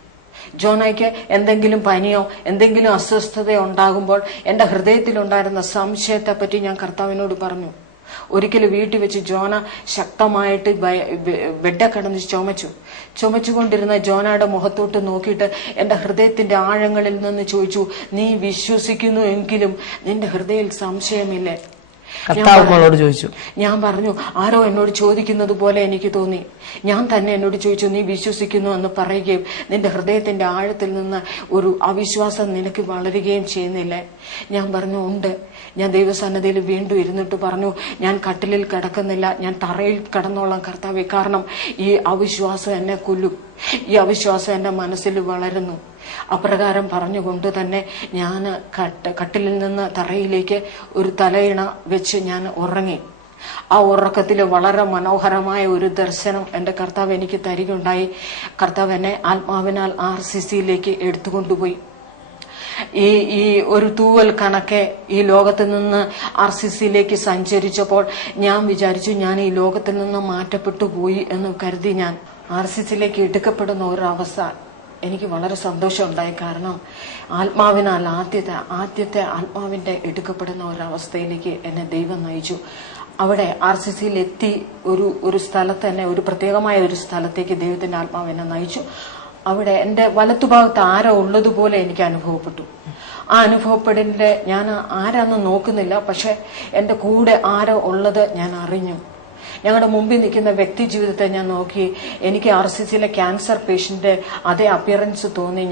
ജോനയ്ക്ക് എന്തെങ്കിലും പനിയോ എന്തെങ്കിലും അസ്വസ്ഥതയോ ഉണ്ടാകുമ്പോൾ എന്റെ ഹൃദയത്തിലുണ്ടായിരുന്ന സംശയത്തെ പറ്റി ഞാൻ കർത്താവിനോട് പറഞ്ഞു. ഒരിക്കലും വീട്ടിൽ വെച്ച് ജോന ശക്തമായിട്ട് ബെഡ് കിടന്ന് ചുമച്ചുകൊണ്ടിരുന്ന ജോനയുടെ മുഖത്തോട്ട് നോക്കിയിട്ട് എന്റെ ഹൃദയത്തിന്റെ ആഴങ്ങളിൽ നിന്ന് ചോദിച്ചു, നീ വിശ്വസിക്കുന്നു എങ്കിലും നിന്റെ ഹൃദയത്തിൽ സംശയമില്ലേ? ഞാൻ പറഞ്ഞു, ആരോ എന്നോട് ചോദിക്കുന്നത് പോലെ എനിക്ക് തോന്നി. ഞാൻ തന്നെ എന്നോട് ചോദിച്ചു, നീ വിശ്വസിക്കുന്നു എന്ന് പറയുകയും നിന്റെ ഹൃദയത്തിന്റെ ആഴത്തിൽ നിന്ന് ഒരു അവിശ്വാസം നിനക്ക് വളരുകയും ചെയ്യുന്നില്ലേ? ഞാൻ പറഞ്ഞു, ഉണ്ട്. ഞാൻ ദൈവസന്നിധിയിൽ വീണ്ടും ഇരുന്നിട്ട് പറഞ്ഞു, ഞാൻ കട്ടിലിൽ കിടക്കുന്നില്ല, ഞാൻ തറയിൽ കിടന്നോളാം കർത്താവേ. കാരണം ഈ അവിശ്വാസം എന്നെ കൊല്ലും, ഈ അവിശ്വാസം എന്റെ മനസ്സിൽ വളരുന്നു. അപ്രകാരം പറഞ്ഞുകൊണ്ട് തന്നെ ഞാൻ കട്ടിലിൽ നിന്ന് തറയിലേക്ക് ഒരു തലയിണ വെച്ച് ഞാൻ ഉറങ്ങി. ആ ഉറക്കത്തിൽ വളരെ മനോഹരമായ ഒരു ദർശനം എന്റെ കർത്താവ് എനിക്ക് തരികയുണ്ടായി. കർത്താവ് എന്നെ ആത്മാവിനാൽ RCCയിലേക്ക് എടുത്തുകൊണ്ടുപോയി. ഈ ഒരു തൂവൽ കണക്കെ ഈ ലോകത്തിൽ നിന്ന് RCCയിലേക്ക് സഞ്ചരിച്ചപ്പോൾ ഞാൻ വിചാരിച്ചു, ഞാൻ ഈ ലോകത്തിൽ നിന്ന് മാറ്റപ്പെട്ടു പോയി എന്ന് കരുതി. ഞാൻ RCCയിലേക്ക് എടുക്കപ്പെടുന്ന ഒരവസ്ഥ എനിക്ക് വളരെ സന്തോഷമുണ്ടായി. കാരണം ആത്മാവിനാൽ ആദ്യത്തെ ആത്മാവിന്റെ എടുക്കപ്പെടുന്ന ഒരവസ്ഥയിലേക്ക് എന്നെ ദൈവം നയിച്ചു. അവിടെ RCCയിൽ എത്തി ഒരു സ്ഥലത്ത് തന്നെ, ഒരു പ്രത്യേകമായ ഒരു സ്ഥലത്തേക്ക് ദൈവത്തിന്റെ ആത്മാവ് എന്നെ നയിച്ചു. അവിടെ എന്റെ വലത്തുഭാഗത്ത് ആരോ ഉള്ളതുപോലെ എനിക്ക് അനുഭവപ്പെട്ടു. ആ അനുഭവപ്പെടലിന്റെ ഞാൻ ആരാന്ന് നോക്കുന്നില്ല, പക്ഷെ എന്റെ കൂടെ ആരോ ഉള്ളത് ഞാൻ അറിഞ്ഞു. ഞങ്ങളുടെ മുമ്പിൽ നിൽക്കുന്ന വ്യക്തി ജീവിതത്തെ ഞാൻ നോക്കി. എനിക്ക് RCCയിലെ ക്യാൻസർ പേഷ്യന്റ് അതേ അപ്പിയറൻസ് തോന്നി.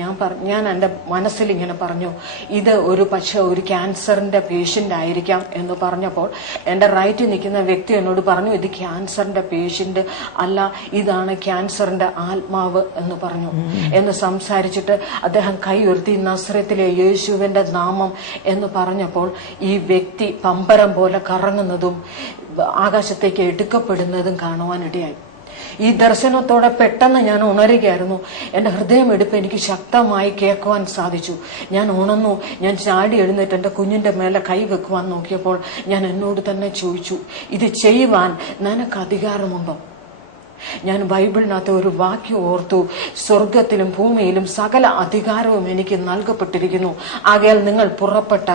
ഞാൻ എന്റെ മനസ്സിൽ ഇങ്ങനെ പറഞ്ഞു, ഇത് പക്ഷെ ഒരു ക്യാൻസറിന്റെ പേഷ്യന്റ് ആയിരിക്കാം എന്ന് പറഞ്ഞപ്പോൾ എന്റെ റൈറ്റിൽ നിൽക്കുന്ന വ്യക്തി എന്നോട് പറഞ്ഞു, ഇത് ക്യാൻസറിന്റെ പേഷ്യന്റ് അല്ല, ഇതാണ് ക്യാൻസറിന്റെ ആത്മാവ് എന്ന് പറഞ്ഞു. എന്ന് സംസാരിച്ചിട്ട് അദ്ദേഹം കൈ ഉയർത്തി നസ്രത്തിലെ യേശുവിന്റെ നാമം എന്ന് പറഞ്ഞപ്പോൾ ഈ വ്യക്തി പമ്പരം പോലെ കറങ്ങുന്നതും ആകാശത്തേക്ക് എടുക്കപ്പെടുന്നതും കാണുവാനിടയായി. ഈ ദർശനത്തോടെ പെട്ടെന്ന് ഞാൻ ഉണരുകയായിരുന്നു. എന്റെ ഹൃദയമെടുപ്പ് എനിക്ക് ശക്തമായി കേൾക്കുവാൻ സാധിച്ചു. ഞാൻ ഉണർന്നു. ഞാൻ ചാടി എഴുന്നേറ്റ് എന്റെ കുഞ്ഞിന്റെ മേലെ കൈ വെക്കുവാൻ നോക്കിയപ്പോൾ ഞാൻ എന്നോട് തന്നെ ചോദിച്ചു, ഇത് ചെയ്യുവാൻ നിനക്ക് അധികാരമുണ്ടോ? ഞാൻ ബൈബിളിനകത്ത് ഒരു വാക്യം ഓർത്തു, സ്വർഗത്തിലും ഭൂമിയിലും സകല അധികാരവും എനിക്ക് നൽകപ്പെട്ടിരിക്കുന്നു, ആകയാൽ നിങ്ങൾ പുറപ്പെട്ട.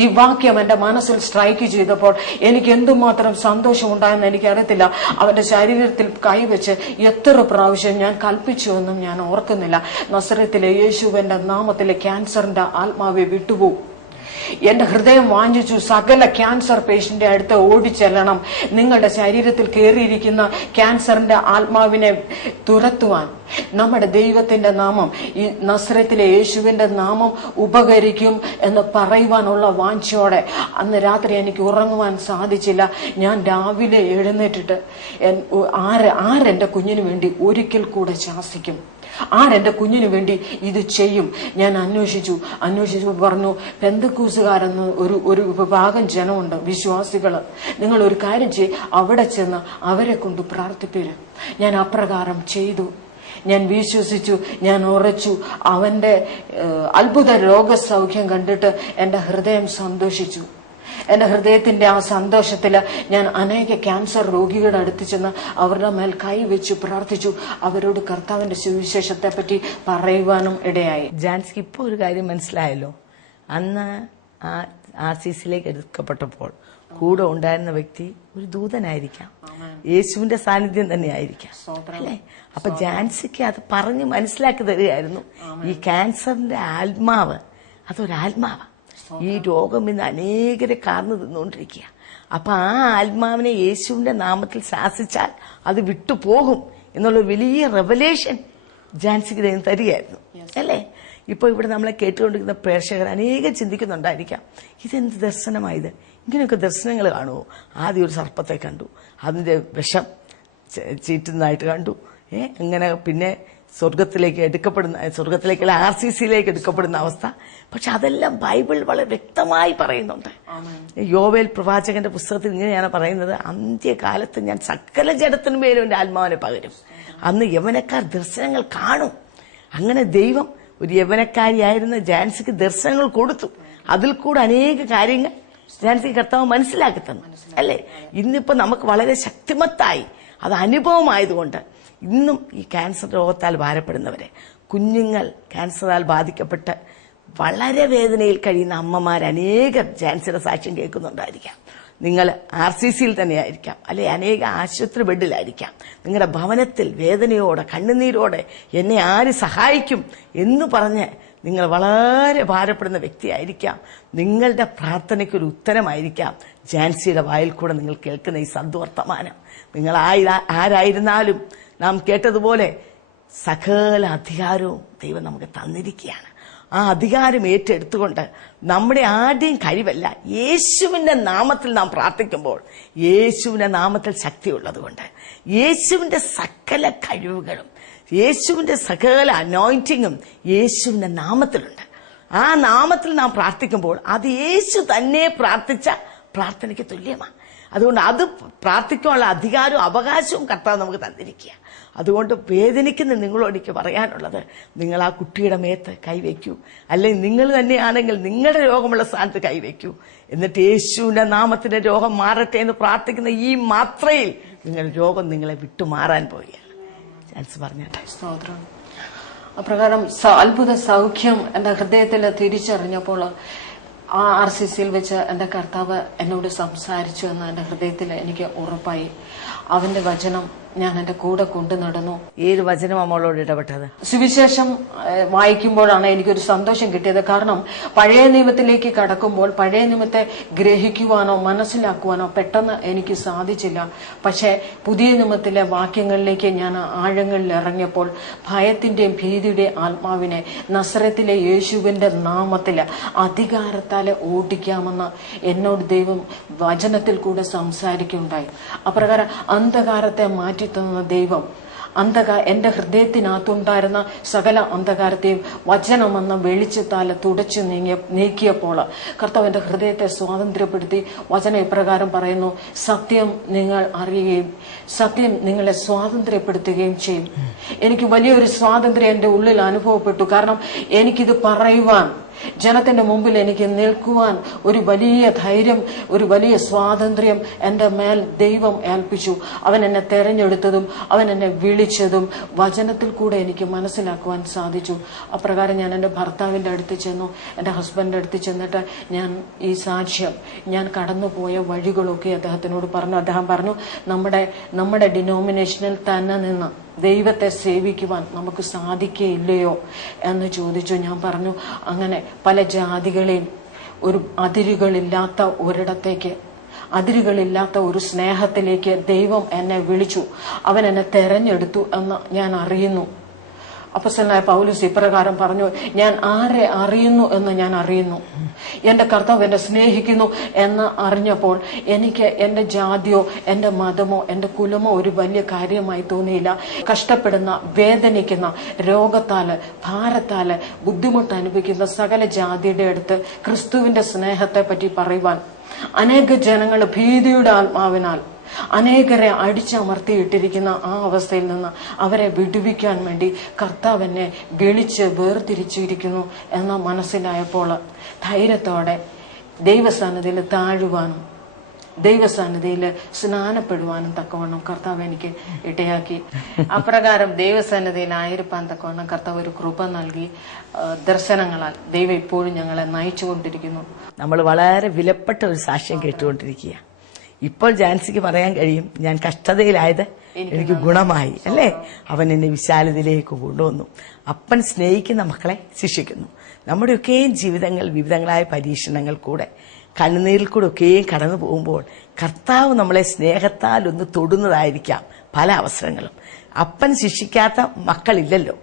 ഈ വാക്യം എന്റെ മനസ്സിൽ സ്ട്രൈക്ക് ചെയ്തപ്പോൾ എനിക്ക് എന്തുമാത്രം സന്തോഷമുണ്ടായെന്ന് എനിക്കറിയത്തില്ല. അവന്റെ ശരീരത്തിൽ കൈവച്ച് എത്ര പ്രാവശ്യം ഞാൻ കൽപ്പിച്ചുവെന്നും ഞാൻ ഓർക്കുന്നില്ല. നസറത്തിലെ യേശുവിന്റെ നാമത്തിലെ ക്യാൻസറിന്റെ ആത്മാവെ വിട്ടുപോകും. എന്റെ ഹൃദയം വാഞ്ചിച്ചു, സകല ക്യാൻസർ പേഷ്യന്റെ അടുത്ത് ഓടിച്ചെല്ലണം. നിങ്ങളുടെ ശരീരത്തിൽ കയറിയിരിക്കുന്ന ക്യാൻസറിന്റെ ആത്മാവിനെ തുരത്തുവാൻ നമ്മുടെ ദൈവത്തിന്റെ നാമം, ഈ നസ്രത്തിലെ യേശുവിന്റെ നാമം ഉപകരിക്കും എന്ന് പറയുവാനുള്ള വാഞ്ചയോടെ അന്ന് രാത്രി എനിക്ക് ഉറങ്ങുവാൻ സാധിച്ചില്ല. ഞാൻ രാവിലെ എഴുന്നേറ്റിട്ട് ആരെന്റെ കുഞ്ഞിന് വേണ്ടി ഒരിക്കൽ കൂടെ ശാസിക്കും, ആരെന്റെ കുഞ്ഞിന് വേണ്ടി ഇത് ചെയ്യും? ഞാൻ അന്വേഷിച്ചു പറഞ്ഞു, പെന്തക്കോസുകാരെന്ന് ഒരു വിഭാഗം ജനമുണ്ട്, വിശ്വാസികള്. നിങ്ങൾ ഒരു കാര്യം അവിടെ ചെന്ന് അവരെ കൊണ്ട് പ്രാർത്ഥിപ്പീര്. ഞാൻ അപ്രകാരം ചെയ്തു. ഞാൻ വിശ്വസിച്ചു, ഞാൻ ഉറച്ചു. അവന്റെ അത്ഭുത രോഗസൗഖ്യം കണ്ടിട്ട് എന്റെ ഹൃദയം സന്തോഷിച്ചു. എന്റെ ഹൃദയത്തിന്റെ ആ സന്തോഷത്തില് ഞാൻ അനേക ക്യാൻസർ രോഗികളുടെ അടുത്ത് ചെന്ന് അവരുടെ മേൽ കൈവച്ചു പ്രാർത്ഥിച്ചു. അവരോട് കർത്താവിന്റെ സുവിശേഷത്തെ പറ്റി പറയുവാനും ഇടയായി. ജാൻസിക്ക് ഇപ്പൊ ഒരു കാര്യം മനസ്സിലായല്ലോ. അന്ന് RCCയിലേക്ക് എടുക്കപ്പെട്ടപ്പോൾ കൂടെ ഉണ്ടായിരുന്ന വ്യക്തി ഒരു ദൂതനായിരിക്കാം, യേശുവിന്റെ സാന്നിധ്യം തന്നെ ആയിരിക്കാം, അല്ലേ? അപ്പൊ ജാൻസിക്ക് അത് പറഞ്ഞ് മനസ്സിലാക്കി തരികയായിരുന്നു, ഈ ക്യാൻസറിന്റെ ആത്മാവ് അതൊരാത്മാവ്, ഈ രോഗം ഇന്ന് അനേകരെ കാർന്നു തിന്നുകൊണ്ടിരിക്കുക. അപ്പൊ ആ ആത്മാവിനെ യേശുവിന്റെ നാമത്തിൽ ശാസിച്ചാൽ അത് വിട്ടുപോകും എന്നുള്ള വലിയ റെവലേഷൻ ജാൻസിക്ക് ദൈവം തരികയായിരുന്നു, അല്ലേ? ഇപ്പൊ ഇവിടെ നമ്മളെ കേട്ടുകൊണ്ടിരിക്കുന്ന പ്രേക്ഷകർ അനേകം ചിന്തിക്കുന്നുണ്ടായിരിക്കാം, ഇതെന്ത് ദർശനമായത്? ഇങ്ങനെയൊക്കെ ദർശനങ്ങൾ കാണുമോ? ആദ്യം ഒരു സർപ്പത്തെ കണ്ടു, അതിന്റെ വിഷം ചീറ്റുന്നതായിട്ട് കണ്ടു, അങ്ങനെ പിന്നെ സ്വർഗത്തിലേക്കുള്ള RCCയിലേക്ക് എടുക്കപ്പെടുന്ന അവസ്ഥ. പക്ഷെ അതെല്ലാം ബൈബിൾ വളരെ വ്യക്തമായി പറയുന്നുണ്ട്. യോവേൽ പ്രവാചകന്റെ പുസ്തകത്തിൽ ഇങ്ങനെയാണ് പറയുന്നത്, അന്ത്യകാലത്ത് ഞാൻ സകല ജഡത്തിനു മേലും എന്റെ ആത്മാവിനെ പകരും. അന്ന് യവനക്കാർ ദർശനങ്ങൾ കാണും. അങ്ങനെ ദൈവം ഒരു യവനക്കാരിയായിരുന്ന ജാൻസിക്ക് ദർശനങ്ങൾ കൊടുത്തു. അതിൽ കൂടെ അനേക കാര്യങ്ങൾ ജാൻസിക്ക് കർത്താവ് മനസ്സിലാക്കി തന്നു, അല്ലേ? ഇന്നിപ്പോ നമുക്ക് വളരെ ശക്തിമത്തായി അത് അനുഭവമായതുകൊണ്ട് ഇന്നും ഈ ക്യാൻസർ രോഗത്താൽ ഭാരപ്പെടുന്നവരെ, കുഞ്ഞുങ്ങൾ ക്യാൻസറാൽ ബാധിക്കപ്പെട്ട് വളരെ വേദനയിൽ കഴിയുന്ന അമ്മമാർ അനേകം ജാൻസിയുടെ സാക്ഷ്യം കേൾക്കുന്നുണ്ടായിരിക്കാം. നിങ്ങൾ RCCയിൽ തന്നെയായിരിക്കാം, അല്ലെ അനേക ആശുപത്രി ബെഡിലായിരിക്കാം. നിങ്ങളുടെ ഭവനത്തിൽ വേദനയോടെ കണ്ണുനീരോടെ എന്നെ ആര് സഹായിക്കും എന്ന് പറഞ്ഞ് നിങ്ങൾ വളരെ ഭാരപ്പെടുന്ന വ്യക്തിയായിരിക്കാം. നിങ്ങളുടെ പ്രാർത്ഥനയ്ക്കൊരു ഉത്തരമായിരിക്കാം ജാൻസിയുടെ വായിൽ കൂടെ നിങ്ങൾ കേൾക്കുന്ന ഈ സദ്വർത്തമാനം. നിങ്ങൾ ആരായിരുന്നാലും നാം കേട്ടതുപോലെ സകല അധികാരവും ദൈവം നമുക്ക് തന്നിരിക്കുകയാണ്. ആ അധികാരം ഏറ്റെടുത്തുകൊണ്ട് നമ്മുടെ ആരുടെയും കഴിവല്ല, യേശുവിന്റെ നാമത്തിൽ നാം പ്രാർത്ഥിക്കുമ്പോൾ യേശുവിന്റെ നാമത്തിൽ ശക്തിയുള്ളതുകൊണ്ട് യേശുവിന്റെ സകല കഴിവുകളും യേശുവിന്റെ സകല അനോയിന്റിങ്ങും യേശുവിന്റെ നാമത്തിലുണ്ട്. ആ നാമത്തിൽ നാം പ്രാർത്ഥിക്കുമ്പോൾ അത് യേശു തന്നെ പ്രാർത്ഥിച്ച പ്രാർത്ഥനയ്ക്ക് തുല്യമാണ്. അതുകൊണ്ട് അത് പ്രാർത്ഥിക്കാനുള്ള അധികാരവും അവകാശവും കർത്താവ് നമുക്ക് തന്നിരിക്കുക. അതുകൊണ്ട് വേദനിക്കുന്ന നിങ്ങളോട് എനിക്ക് പറയാനുള്ളത്, നിങ്ങൾ ആ കുട്ടിയുടെ മേത്ത് കൈവയ്ക്കൂ, അല്ലെങ്കിൽ നിങ്ങൾ തന്നെയാണെങ്കിൽ നിങ്ങളുടെ രോഗമുള്ള സ്ഥാനത്ത് കൈവയ്ക്കൂ. എന്നിട്ട് യേശുവിന്റെ നാമത്തിന്റെ രോഗം മാറട്ടെ എന്ന് പ്രാർത്ഥിക്കുന്ന ഈ മാത്രയിൽ നിങ്ങളുടെ രോഗം നിങ്ങളെ വിട്ടുമാറാൻ പോവുകയാണ്. ചാൻസ് പറഞ്ഞാട്ടെ. സ്തോത്രം. അപ്രകാരം അത്ഭുത സൗഖ്യം എന്റെ ഹൃദയത്തിൽ തിരിച്ചറിഞ്ഞപ്പോൾ ആ RCCയിൽ വെച്ച് എന്റെ കർത്താവ് എന്നോട് സംസാരിച്ചു എന്ന് എന്റെ ഹൃദയത്തിൽ എനിക്ക് ഉറപ്പായി. അവന്റെ വചനം ഞാൻ എന്റെ കൂടെ കൊണ്ടു നടന്നു. ഏത് വചനം നമ്മളോട് ഇടപെട്ടത്? സുവിശേഷം വായിക്കുമ്പോഴാണ് എനിക്കൊരു സന്തോഷം കിട്ടിയത്. കാരണം പഴയ നിയമത്തിലേക്ക് കടക്കുമ്പോൾ പഴയ നിയമത്തെ ഗ്രഹിക്കുവാനോ മനസ്സിലാക്കുവാനോ പെട്ടെന്ന് എനിക്ക് സാധിച്ചില്ല. പക്ഷെ പുതിയ നിയമത്തിലെ വാക്യങ്ങളിലേക്ക് ഞാൻ ആഴങ്ങളിൽ ഇറങ്ങിയപ്പോൾ ഭയത്തിന്റെയും ഭീതിയുടെയും ആത്മാവിനെ നസറത്തിലെ യേശുവിന്റെ നാമത്തില് അധികാരത്താലെ ഓടിക്കാമെന്ന് എന്നോട് ദൈവം വചനത്തിൽ കൂടെ സംസാരിക്കുകയുണ്ടായി. അപ്രകാരം അന്ധകാരത്തെ മാറ്റി തന്ന ദൈവം എന്റെ ഹൃദയത്തിനകത്തുണ്ടായിരുന്ന സകല അന്ധകാരത്തെയും വചനമെന്ന വെളിച്ചത്താൽ തുടച്ചു നീക്കിയപ്പോൾ കർത്താവ് എന്റെ ഹൃദയത്തെ സ്വാതന്ത്ര്യപ്പെടുത്തി. വചനം ഇപ്രകാരം പറയുന്നു, സത്യം നിങ്ങൾ അറിയുകയും സത്യം നിങ്ങളെ സ്വാതന്ത്ര്യപ്പെടുത്തുകയും ചെയ്യും. എനിക്ക് വലിയൊരു സ്വാതന്ത്ര്യം എന്റെ ഉള്ളിൽ അനുഭവപ്പെട്ടു. കാരണം എനിക്കിത് പറയുവാൻ, ജനത്തിന്റെ മുമ്പിൽ എനിക്ക് നിൽക്കുവാൻ ഒരു വലിയ ധൈര്യം, ഒരു വലിയ സ്വാതന്ത്ര്യം എന്റെ മേൽ ദൈവം ഏൽപ്പിച്ചു. അവൻ എന്നെ തെരഞ്ഞെടുത്തതും അവൻ എന്നെ വിളിച്ചതും വചനത്തിൽ കൂടെ എനിക്ക് മനസ്സിലാക്കുവാൻ സാധിച്ചു. അപ്രകാരം ഞാൻ എന്റെ ഭർത്താവിന്റെ അടുത്ത് ചെന്നു, എന്റെ ഹസ്ബൻഡിന്റെ അടുത്ത് ചെന്നിട്ട് ഞാൻ ഈ സാക്ഷ്യം, ഞാൻ കടന്നുപോയ വഴികളൊക്കെ അദ്ദേഹത്തിനോട് പറഞ്ഞു. അദ്ദേഹം പറഞ്ഞു, നമ്മുടെ ഡിനോമിനേഷനിൽ തന്നെ നിന്ന് ദൈവത്തെ സേവിക്കുവാൻ നമുക്ക് സാധിക്കുകയില്ലയോ എന്ന് ചോദിച്ചു. ഞാൻ പറഞ്ഞു, അങ്ങനെ പല ജാതികളെയും ഒരു അതിരുകളില്ലാത്ത ഒരിടത്തേക്ക്, അതിരുകളില്ലാത്ത ഒരു സ്നേഹത്തിലേക്ക് ദൈവം എന്നെ വിളിച്ചു. അവൻ എന്നെ തെരഞ്ഞെടുത്തു എന്ന് ഞാൻ അറിയുന്നു. അപ്പോസ്തലനായ പൗലോസ് ഇപ്രകാരം പറഞ്ഞു, ഞാൻ ആരെ അറിയുന്നു എന്ന് ഞാൻ അറിയുന്നു. എന്റെ കർത്താവ് എന്നെ സ്നേഹിക്കുന്നു എന്ന് അറിഞ്ഞപ്പോൾ എനിക്ക് എന്റെ ജാതിയോ എന്റെ മതമോ എന്റെ കുലമോ ഒരു വലിയ കാര്യമായി തോന്നിയില്ല. കഷ്ടപ്പെടുന്ന, വേദനിക്കുന്ന, രോഗത്താല്, ഭാരത്താല് ബുദ്ധിമുട്ട് അനുഭവിക്കുന്ന സകല ജാതിയുടെ അടുത്ത് ക്രിസ്തുവിന്റെ സ്നേഹത്തെ പറ്റി പറയുവാൻ അനേക ജനങ്ങൾ ഭീതിയുടെ ആത്മാവിനാൽ അനേകരെ അടിച്ചമർത്തിയിട്ടിരിക്കുന്ന ആ അവസ്ഥയിൽ നിന്ന് അവരെ വിടുവിക്കാൻ വേണ്ടി കർത്താവ് എന്നെ വിളിച്ച് വേർതിരിച്ചിരിക്കുന്നു എന്ന് മനസ്സിലായപ്പോൾ ധൈര്യത്തോടെ ദൈവസന്നിധിയിൽ താഴുവാനും ദൈവസന്നിധിയിൽ സ്നാനപ്പെടുവാനും തക്കവണ്ണം കർത്താവ് എനിക്ക് ഇടയാക്കി. അപ്രകാരം ദൈവസന്നിധിയിൽ ആയിരിക്കാൻ തക്കവണ്ണം കർത്താവ് ഒരു കൃപ നൽകി. ദർശനങ്ങളാൽ ദൈവം ഇപ്പോഴും ഞങ്ങളെ നയിച്ചുകൊണ്ടിരിക്കുന്നു. നമ്മൾ വളരെ വിലപ്പെട്ട ഒരു സാക്ഷ്യം കേട്ടുകൊണ്ടിരിക്കുക. ഇപ്പോൾ ജാൻസിക്ക് പറയാൻ കഴിയും, ഞാൻ കഷ്ടതയിലായത് എനിക്ക് ഗുണമായി, അല്ലേ? അവൻ എന്നെ വിശാലതയിലേക്ക് കൊണ്ടുവന്നു. അപ്പൻ സ്നേഹിക്കുന്ന മക്കളെ ശിക്ഷിക്കുന്നു. നമ്മുടെയൊക്കെയും ജീവിതങ്ങൾ വിവിധങ്ങളായ പരീക്ഷണങ്ങൾ കൂടെ, കണ്ണുനീരിൽ കൂടെ ഒക്കെയും കടന്നു പോകുമ്പോൾ കർത്താവ് നമ്മളെ സ്നേഹത്താൽ ഒന്ന് തൊടുന്നതായിരിക്കാം പല അവസരങ്ങളും. അപ്പൻ ശിക്ഷിക്കാത്ത മക്കളില്ലല്ലോ.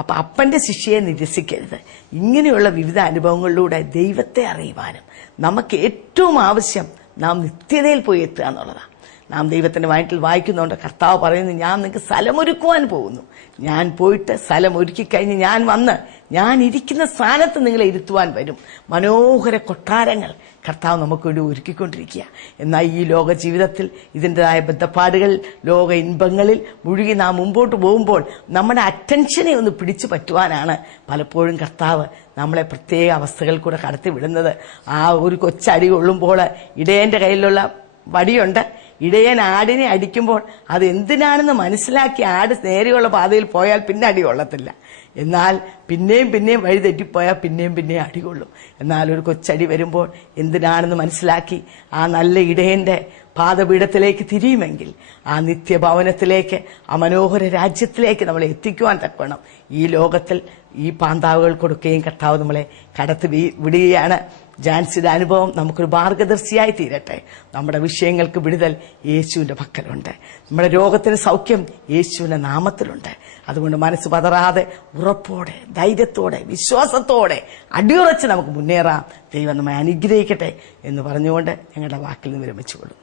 അപ്പൊ അപ്പന്റെ ശിക്ഷയെ നിരസിക്കരുത്. ഇങ്ങനെയുള്ള വിവിധ അനുഭവങ്ങളിലൂടെ ദൈവത്തെ അറിയുവാനും നമുക്ക് ഏറ്റവും ആവശ്യം നാം നിത്യതയിൽ പോയി എത്തുക എന്നുള്ളതാണ്. നാം ദൈവത്തിന്റെ വചനത്തിൽ വായിക്കുന്നുണ്ട്, കർത്താവ് പറയുന്നു, ഞാൻ നിങ്ങൾക്ക് സ്ഥലമൊരുക്കുവാൻ പോകുന്നു. ഞാൻ പോയിട്ട് സ്ഥലം ഒരുക്കി കഴിഞ്ഞ് ഞാൻ വന്ന് ഞാൻ ഇരിക്കുന്ന സ്ഥാനത്ത് നിങ്ങളെ ഇരുത്തുവാൻ വരും. മനോഹര കൊട്ടാരങ്ങൾ കർത്താവ് നമുക്ക് വേണ്ടി ഒരുക്കിക്കൊണ്ടിരിക്കുക. എന്നാൽ ഈ ലോക ജീവിതത്തിൽ ഇതിൻ്റെതായ ബന്ധപ്പാടുകൾ, ലോക ഇൻപങ്ങളിൽ മുഴുകി നാം മുമ്പോട്ട് പോകുമ്പോൾ നമ്മുടെ അറ്റൻഷനെ ഒന്ന് പിടിച്ചു പറ്റുവാനാണ് പലപ്പോഴും കർത്താവ് നമ്മളെ പ്രത്യേക അവസ്ഥകൾ കൂടെ കടത്തിവിടുന്നത്. ആ ഒരു കൊച്ചടി കൊള്ളുമ്പോൾ ഇടയന്റെ കയ്യിലുള്ള വടിയുണ്ട്. ഇടയൻ ആടിനെ അടിക്കുമ്പോൾ അത് എന്തിനാണെന്ന് മനസ്സിലാക്കി ആട് നേരെയുള്ള പാതയിൽ പോയാൽ പിന്നെ അടി കൊള്ളത്തില്ല. എന്നാൽ പിന്നെയും വഴി തെറ്റിപ്പോയാൽ പിന്നെയും അടി കൊള്ളും. എന്നാൽ ഒരു കൊച്ചടി വരുമ്പോൾ എന്തിനാണെന്ന് മനസ്സിലാക്കി ആ നല്ല ഇടയന്റെ പാദപീഠത്തിലേക്ക് തിരിയുമെങ്കിൽ ആ നിത്യഭവനത്തിലേക്ക്, ആ മനോഹര രാജ്യത്തിലേക്ക് നമ്മളെ എത്തിക്കുവാൻ തക്കവണ്ണം ഈ ലോകത്തിൽ ഈ പാന്താവുകൾ കൊടുക്കുകയും കർത്താവ് നമ്മളെ കടത്തി വിടുകയാണ്. ജാൻസിയുടെ അനുഭവം നമുക്കൊരു മാർഗദർശിയായി തീരട്ടെ. നമ്മുടെ വിഷയങ്ങൾക്ക് വിടുതൽ യേശുവിന്റെ പക്കലുണ്ട്. നമ്മുടെ രോഗത്തിന് സൗഖ്യം യേശുവിന്റെ നാമത്തിലുണ്ട്. അതുകൊണ്ട് മനസ്സ് പതറാതെ ഉറപ്പോടെ, ധൈര്യത്തോടെ, വിശ്വാസത്തോടെ അടിയുറച്ച് നമുക്ക് മുന്നേറാം. ദൈവം നമ്മെ അനുഗ്രഹിക്കട്ടെ എന്ന് പറഞ്ഞുകൊണ്ട് ഞങ്ങളുടെ വാക്കിൽ നിന്ന് വിരമിച്ചുകൊള്ളും.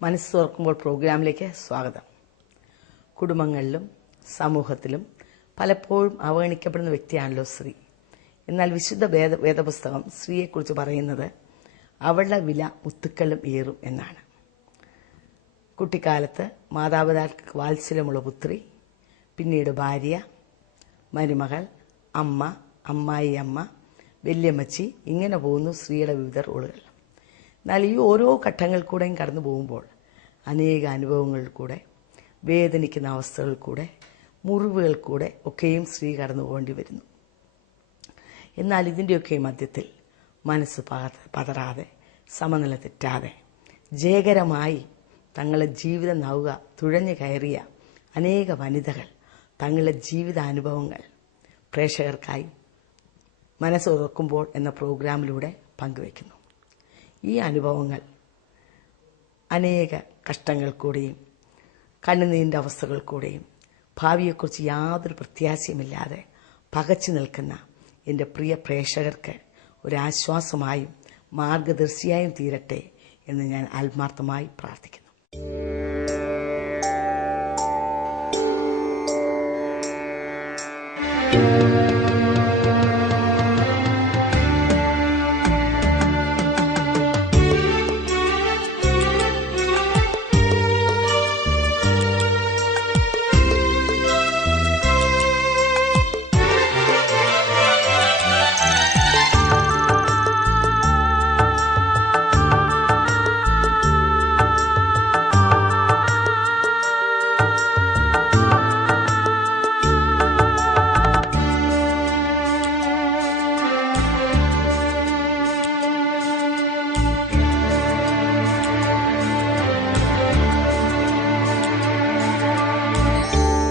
മനസ്സ് തുറക്കുമ്പോൾ പ്രോഗ്രാമിലേക്ക് സ്വാഗതം. കുടുംബങ്ങളിലും സമൂഹത്തിലും പലപ്പോഴും അവഗണിക്കപ്പെടുന്ന വ്യക്തിയാണല്ലോ സ്ത്രീ. എന്നാൽ വിശുദ്ധ വേദപുസ്തകം സ്ത്രീയെക്കുറിച്ച് പറയുന്നത് അവളുടെ വില മുത്തുക്കളും ഏറും എന്നാണ്. കുട്ടിക്കാലത്ത് മാതാപിതാക്കൾക്ക് വാത്സല്യമുള്ള പുത്രി, പിന്നീട് ഭാര്യ, മരുമകൾ, അമ്മ, അമ്മായി അമ്മ, വല്യമ്മച്ചി, ഇങ്ങനെ പോകുന്നു സ്ത്രീയുടെ വിവിധ റോളുകൾ. എന്നാൽ ഈ ഓരോ ഘട്ടങ്ങൾ കൂടെയും കടന്നു പോകുമ്പോൾ അനേക അനുഭവങ്ങളിൽ കൂടെ, വേദനിക്കുന്ന അവസ്ഥകളിൽ കൂടെ, മുറിവുകൾ കൂടെ ഒക്കെയും സ്ത്രീ കടന്നു പോകേണ്ടി വരുന്നു. എന്നാൽ ഇതിൻ്റെയൊക്കെ മധ്യത്തിൽ മനസ്സ് പതറാതെ, സമനില തെറ്റാതെ, ജയകരമായി തങ്ങളുടെ ജീവിത നൗക തുഴഞ്ഞു കയറിയ അനേക വനിതകൾ തങ്ങളുടെ ജീവിതാനുഭവങ്ങൾ പ്രേക്ഷകർക്കായി മനസ്സ് തുറക്കുമ്പോൾ എന്ന പ്രോഗ്രാമിലൂടെ പങ്കുവയ്ക്കുന്നു. ഈ അനുഭവങ്ങൾ അനേക കഷ്ടങ്ങൾ കൂടെയും കണ്ണുനീരിൻ്റെ അവസ്ഥകൾ കൂടെയും ഭാവിയെക്കുറിച്ച് യാതൊരു പ്രത്യാശയുമില്ലാതെ പകച്ചു നിൽക്കുന്ന എൻ്റെ പ്രിയ പ്രേക്ഷകർക്ക് ഒരാശ്വാസമായും മാർഗദർശിയായും തീരട്ടെ എന്ന് ഞാൻ ആത്മാർത്ഥമായി പ്രാർത്ഥിക്കുന്നു.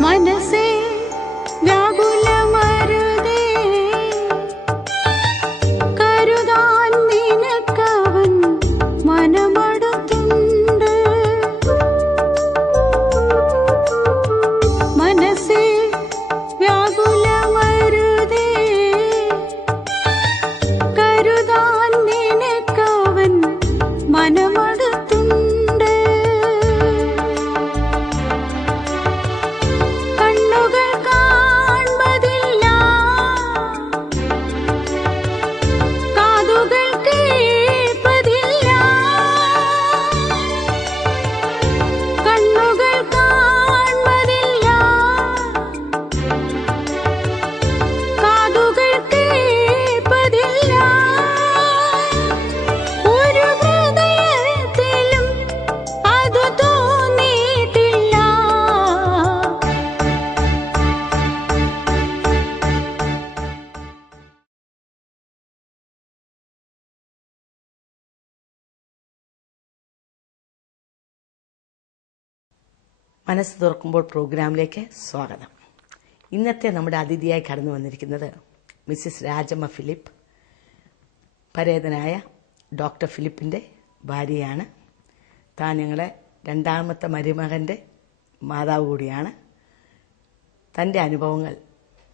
മനസ്സേ വ്യാകുലമരുതേ, കരുതാൻ നിനക്കവൻ മനമടുത്തുണ്ട്. മനസ്സേ വ്യാകുലമരുതേ, കരുതാൻ നിനക്കവൻ മനമടുത്തുണ്ട്. മനസ്സ് തുറക്കുമ്പോൾ പ്രോഗ്രാമിലേക്ക് സ്വാഗതം. ഇന്നത്തെ നമ്മുടെ അതിഥിയായി കടന്നു വന്നിരിക്കുന്നത് മിസ്സിസ് രാജമ്മ ഫിലിപ്പ്, പരേതനായ ഡോക്ടർ ഫിലിപ്പിൻ്റെ ഭാര്യയാണ്. താൻ ഞങ്ങളുടെ രണ്ടാമത്തെ മരുമകൻ്റെ മാതാവ് കൂടിയാണ്. തൻ്റെ അനുഭവങ്ങൾ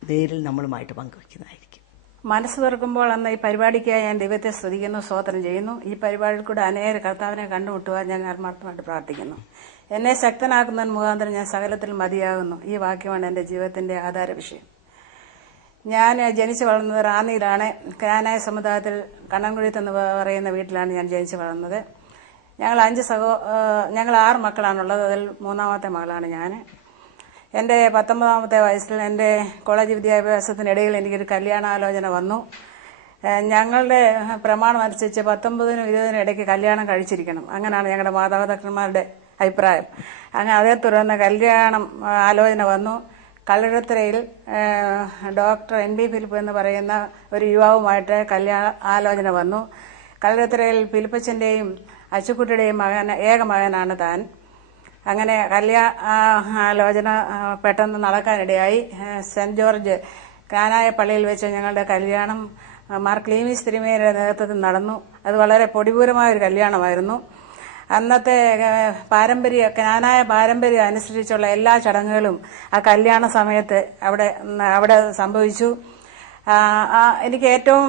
നേരിൽ നമ്മളുമായിട്ട് പങ്കുവയ്ക്കുന്നതായിരിക്കും. മനസ്സ് തുറക്കുമ്പോൾ എന്ന ഈ പരിപാടിക്കായി ഞാൻ ദൈവത്തെ സ്തുതിക്കുന്നു, സ്തോത്രം ചെയ്യുന്നു. ഈ പരിപാടിയിൽ കൂടെ അനേക കർത്താവിനെ കണ്ടുമുട്ടുവാൻ ഞാൻ ആത്മാർത്ഥമായിട്ട് പ്രാർത്ഥിക്കുന്നു. എന്നെ ശക്തനാക്കുന്നതിന് മുഖാന്തരം ഞാൻ സകലത്തിൽ മതിയാകുന്നു. ഈ വാക്യമാണ് എൻ്റെ ജീവിതത്തിന്റെ ആധാര വിഷയം. ഞാൻ ജനിച്ചു വളർന്നത് റാന്നിയിലാണ്. കാനായ സമുദായത്തിൽ കണ്ണൻകുഴിത്ത് എന്ന് പറയുന്ന വീട്ടിലാണ് ഞാൻ ജനിച്ചു വളർന്നത്. ഞങ്ങൾ 6 മക്കളാണുള്ളത്. അതിൽ 3ാമത്തെ മകളാണ് ഞാൻ. എൻ്റെ 19ാമത്തെ വയസ്സിൽ എൻ്റെ കോളേജ് വിദ്യാഭ്യാസത്തിനിടയിൽ എനിക്കൊരു കല്യാണാലോചന വന്നു. ഞങ്ങളുടെ പ്രമാണം അനുസരിച്ച് 19നും 20നും ഇടയ്ക്ക് കല്യാണം കഴിച്ചിരിക്കണം. അങ്ങനെയാണ് ഞങ്ങളുടെ മാതാപിതാക്കന്മാരുടെ അഭിപ്രായം. അങ്ങനെ അതേ തുടർന്ന് കല്യാണം ആലോചന വന്നു. കല്ലടത്തറയിൽ ഡോക്ടർ NB ഫിലിപ്പ് എന്ന് പറയുന്ന ഒരു യുവാവുമായിട്ട് കല്യാണ ആലോചന വന്നു. കല്ലടത്തറയിൽ ഫിലിപ്പച്ചൻ്റെയും അച്ചുക്കുട്ടിയുടെയും ഏക മകനാണ് താൻ. അങ്ങനെ ആലോചന പെട്ടെന്ന് നടക്കാനിടയായി. സെന്റ് ജോർജ് കാനായ പള്ളിയിൽ വെച്ച് ഞങ്ങളുടെ കല്യാണം മാർ ക്ലീമീസ് തിരുമേനിയുടെ നേതൃത്വത്തിൽ നടന്നു. അത് വളരെ പൊടിപൂരമായ ഒരു കല്യാണമായിരുന്നു. അന്നത്തെ കാനായ പാരമ്പര്യം അനുസരിച്ചുള്ള എല്ലാ ചടങ്ങുകളും ആ കല്യാണ സമയത്ത് അവിടെ സംഭവിച്ചു. എനിക്ക് ഏറ്റവും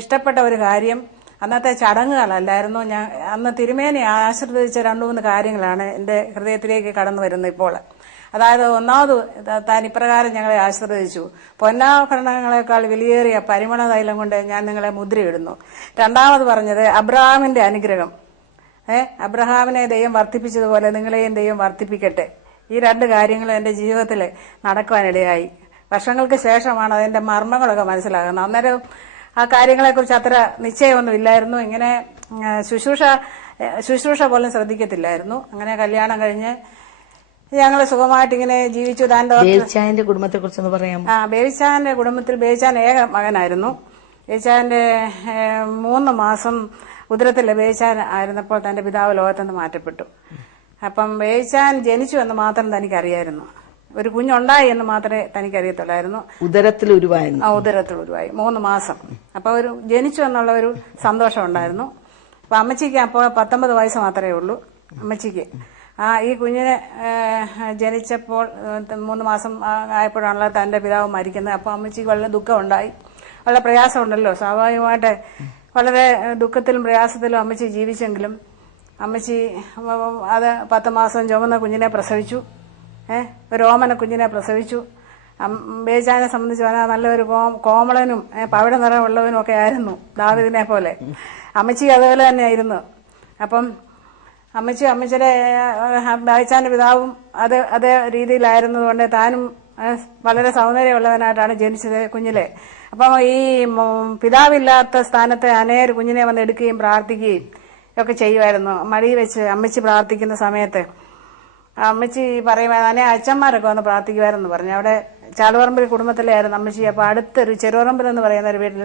ഇഷ്ടപ്പെട്ട ഒരു കാര്യം അന്നത്തെ ചടങ്ങുകളല്ലായിരുന്നു. ഞാൻ അന്ന് തിരുമേനി ആശീർവദിച്ച 2-3 കാര്യങ്ങളാണ് എൻ്റെ ഹൃദയത്തിലേക്ക് കടന്നു വരുന്നത് ഇപ്പോൾ. അതായത് ഒന്നാമത് താൻ ഇപ്രകാരം ഞങ്ങളെ ആശീർവദിച്ചു: പൊന്നാഭരണങ്ങളെക്കാൾ വിലയേറിയ പരിമള തൈലം കൊണ്ട് ഞാൻ നിങ്ങളെ മുദ്രയിടുന്നു. രണ്ടാമത് പറഞ്ഞത് അബ്രഹാമിന്റെ അനുഗ്രഹം, അബ്രഹാമിനെ ദൈവം വർദ്ധിപ്പിച്ചതുപോലെ നിങ്ങളെയും ദൈവം വർദ്ധിപ്പിക്കട്ടെ. ഈ 2 കാര്യങ്ങൾ എൻ്റെ ജീവിതത്തിൽ നടക്കുവാനിടയായി. വർഷങ്ങൾക്ക് ശേഷമാണ് അതിന്റെ മർമ്മങ്ങളൊക്കെ മനസ്സിലാകുന്നത്. അന്നേരം ആ കാര്യങ്ങളെക്കുറിച്ച് അത്ര നിശ്ചയമൊന്നും ഇല്ലായിരുന്നു. ഇങ്ങനെ ശുശ്രൂഷ പോലും ശ്രദ്ധിക്കത്തില്ലായിരുന്നു. അങ്ങനെ കല്യാണം കഴിഞ്ഞ് ഞങ്ങൾ സുഖമായിട്ട് ഇങ്ങനെ ജീവിച്ചു. ബേബിച്ചായന്റെ കുടുംബത്തെ കുറിച്ചൊന്ന് പറയാം. ബേബിച്ചായന്റെ കുടുംബത്തിൽ ബേബിച്ചാൻ ഏക മകനായിരുന്നു. ബേബിച്ചായന്റെ 3 മാസം ഉദരത്തിലെ ബേബിച്ചാൻ ആയിരുന്നപ്പോൾ തന്റെ പിതാവ് ലോകത്തു നിന്ന് മാറ്റപ്പെട്ടു. അപ്പം ബേബിച്ചാൻ ജനിച്ചു എന്ന് മാത്രം തനിക്കറിയായിരുന്നു. ഒരു കുഞ്ഞുണ്ടായി എന്ന് മാത്രമേ തനിക്കറിയത്തുള്ളായിരുന്നു. ഉദരത്തിൽ ഉരുവായി 3 മാസം. അപ്പൊ ഒരു ജനിച്ചു എന്നുള്ള ഒരു സന്തോഷം ഉണ്ടായിരുന്നു. അപ്പൊ അമ്മച്ചിക്ക് അപ്പോൾ 19 വയസ്സ് മാത്രമേ ഉള്ളൂ അമ്മച്ചിക്ക്. ഈ കുഞ്ഞിനെ ജനിച്ചപ്പോൾ 3 മാസം ആയപ്പോഴാണല്ലോ തന്റെ പിതാവ് മരിക്കുന്നത്. അപ്പൊ അമ്മച്ചിക്ക് വളരെ ദുഃഖമുണ്ടായി, വളരെ പ്രയാസമുണ്ടല്ലോ. സ്വാഭാവികമായിട്ട് വളരെ ദുഃഖത്തിലും പ്രയാസത്തിലും അമ്മച്ചി ജീവിച്ചെങ്കിലും അമ്മച്ചി അത് 10 മാസം ചുമന്ന കുഞ്ഞിനെ പ്രസവിച്ചു. ഒരു ഓമന കുഞ്ഞിനെ പ്രസവിച്ചു. ബേബിച്ചാനെ സംബന്ധിച്ച് പറഞ്ഞാൽ നല്ലൊരു കോമളനും പവിഴ നിറമുള്ളവനും ഒക്കെ ആയിരുന്നു, ദാവീദിനെ പോലെ. അമ്മച്ചി അതുപോലെ തന്നെ ആയിരുന്നു. അപ്പം അമ്മച്ചിയുടെ ബേബിച്ചാന്റെ പിതാവും അതേ രീതിയിലായിരുന്നതുകൊണ്ട് താനും വളരെ സൗന്ദര്യമുള്ളവനായിട്ടാണ് ജനിച്ചത് കുഞ്ഞിലെ. അപ്പം ഈ പിതാവില്ലാത്ത സ്ഥാനത്ത് അനേക കുഞ്ഞിനെ വന്ന് എടുക്കുകയും പ്രാർത്ഥിക്കുകയും ഒക്കെ ചെയ്യുമായിരുന്നു. മടി വെച്ച് അമ്മച്ചി പ്രാർത്ഥിക്കുന്ന സമയത്ത് അമ്മച്ചി പറയുമായിരുന്നു, അച്ഛന്മാരൊക്കെ വന്ന് പ്രാർത്ഥിക്കുമായിരുന്നു പറഞ്ഞു. അവിടെ ചാലുപറമ്പിൽ കുടുംബത്തിലായിരുന്നു അമ്മച്ചി. അപ്പൊ അടുത്തൊരു ചെറുപറമ്പിൽ എന്ന് പറയുന്ന ഒരു വീട്ടിൽ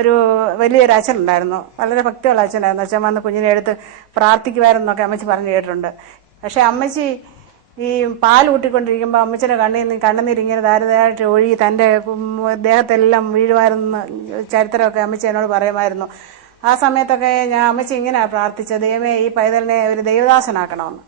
ഒരു വലിയൊരു അച്ഛനുണ്ടായിരുന്നു, വളരെ ഭക്തിയുള്ള അച്ഛനായിരുന്നു. അച്ഛൻ വന്ന് കുഞ്ഞിനെ എടുത്ത് പ്രാർത്ഥിക്കുമായിരുന്നൊക്കെ അമ്മച്ചി പറഞ്ഞു കേട്ടിട്ടുണ്ട്. പക്ഷെ അമ്മച്ചി ഈ പാൽ ഊട്ടിക്കൊണ്ടിരിക്കുമ്പോൾ അമ്മച്ചിയുടെ കണ്ണുനീരിങ്ങനെ ധാരാളമായിട്ട് ഒഴുകി തന്റെ ദേഹത്തെല്ലാം വീഴുമായിരുന്നു ചരിത്രമൊക്കെ അമ്മച്ചി എന്നോട് പറയുമായിരുന്നു. ആ സമയത്തൊക്കെ അമ്മച്ചി ഇങ്ങനെയാണ് പ്രാർത്ഥിച്ചത്: ദൈവമേ, ഈ പൈതലിനെ ഒരു ദൈവദാസനാക്കണമെന്ന്.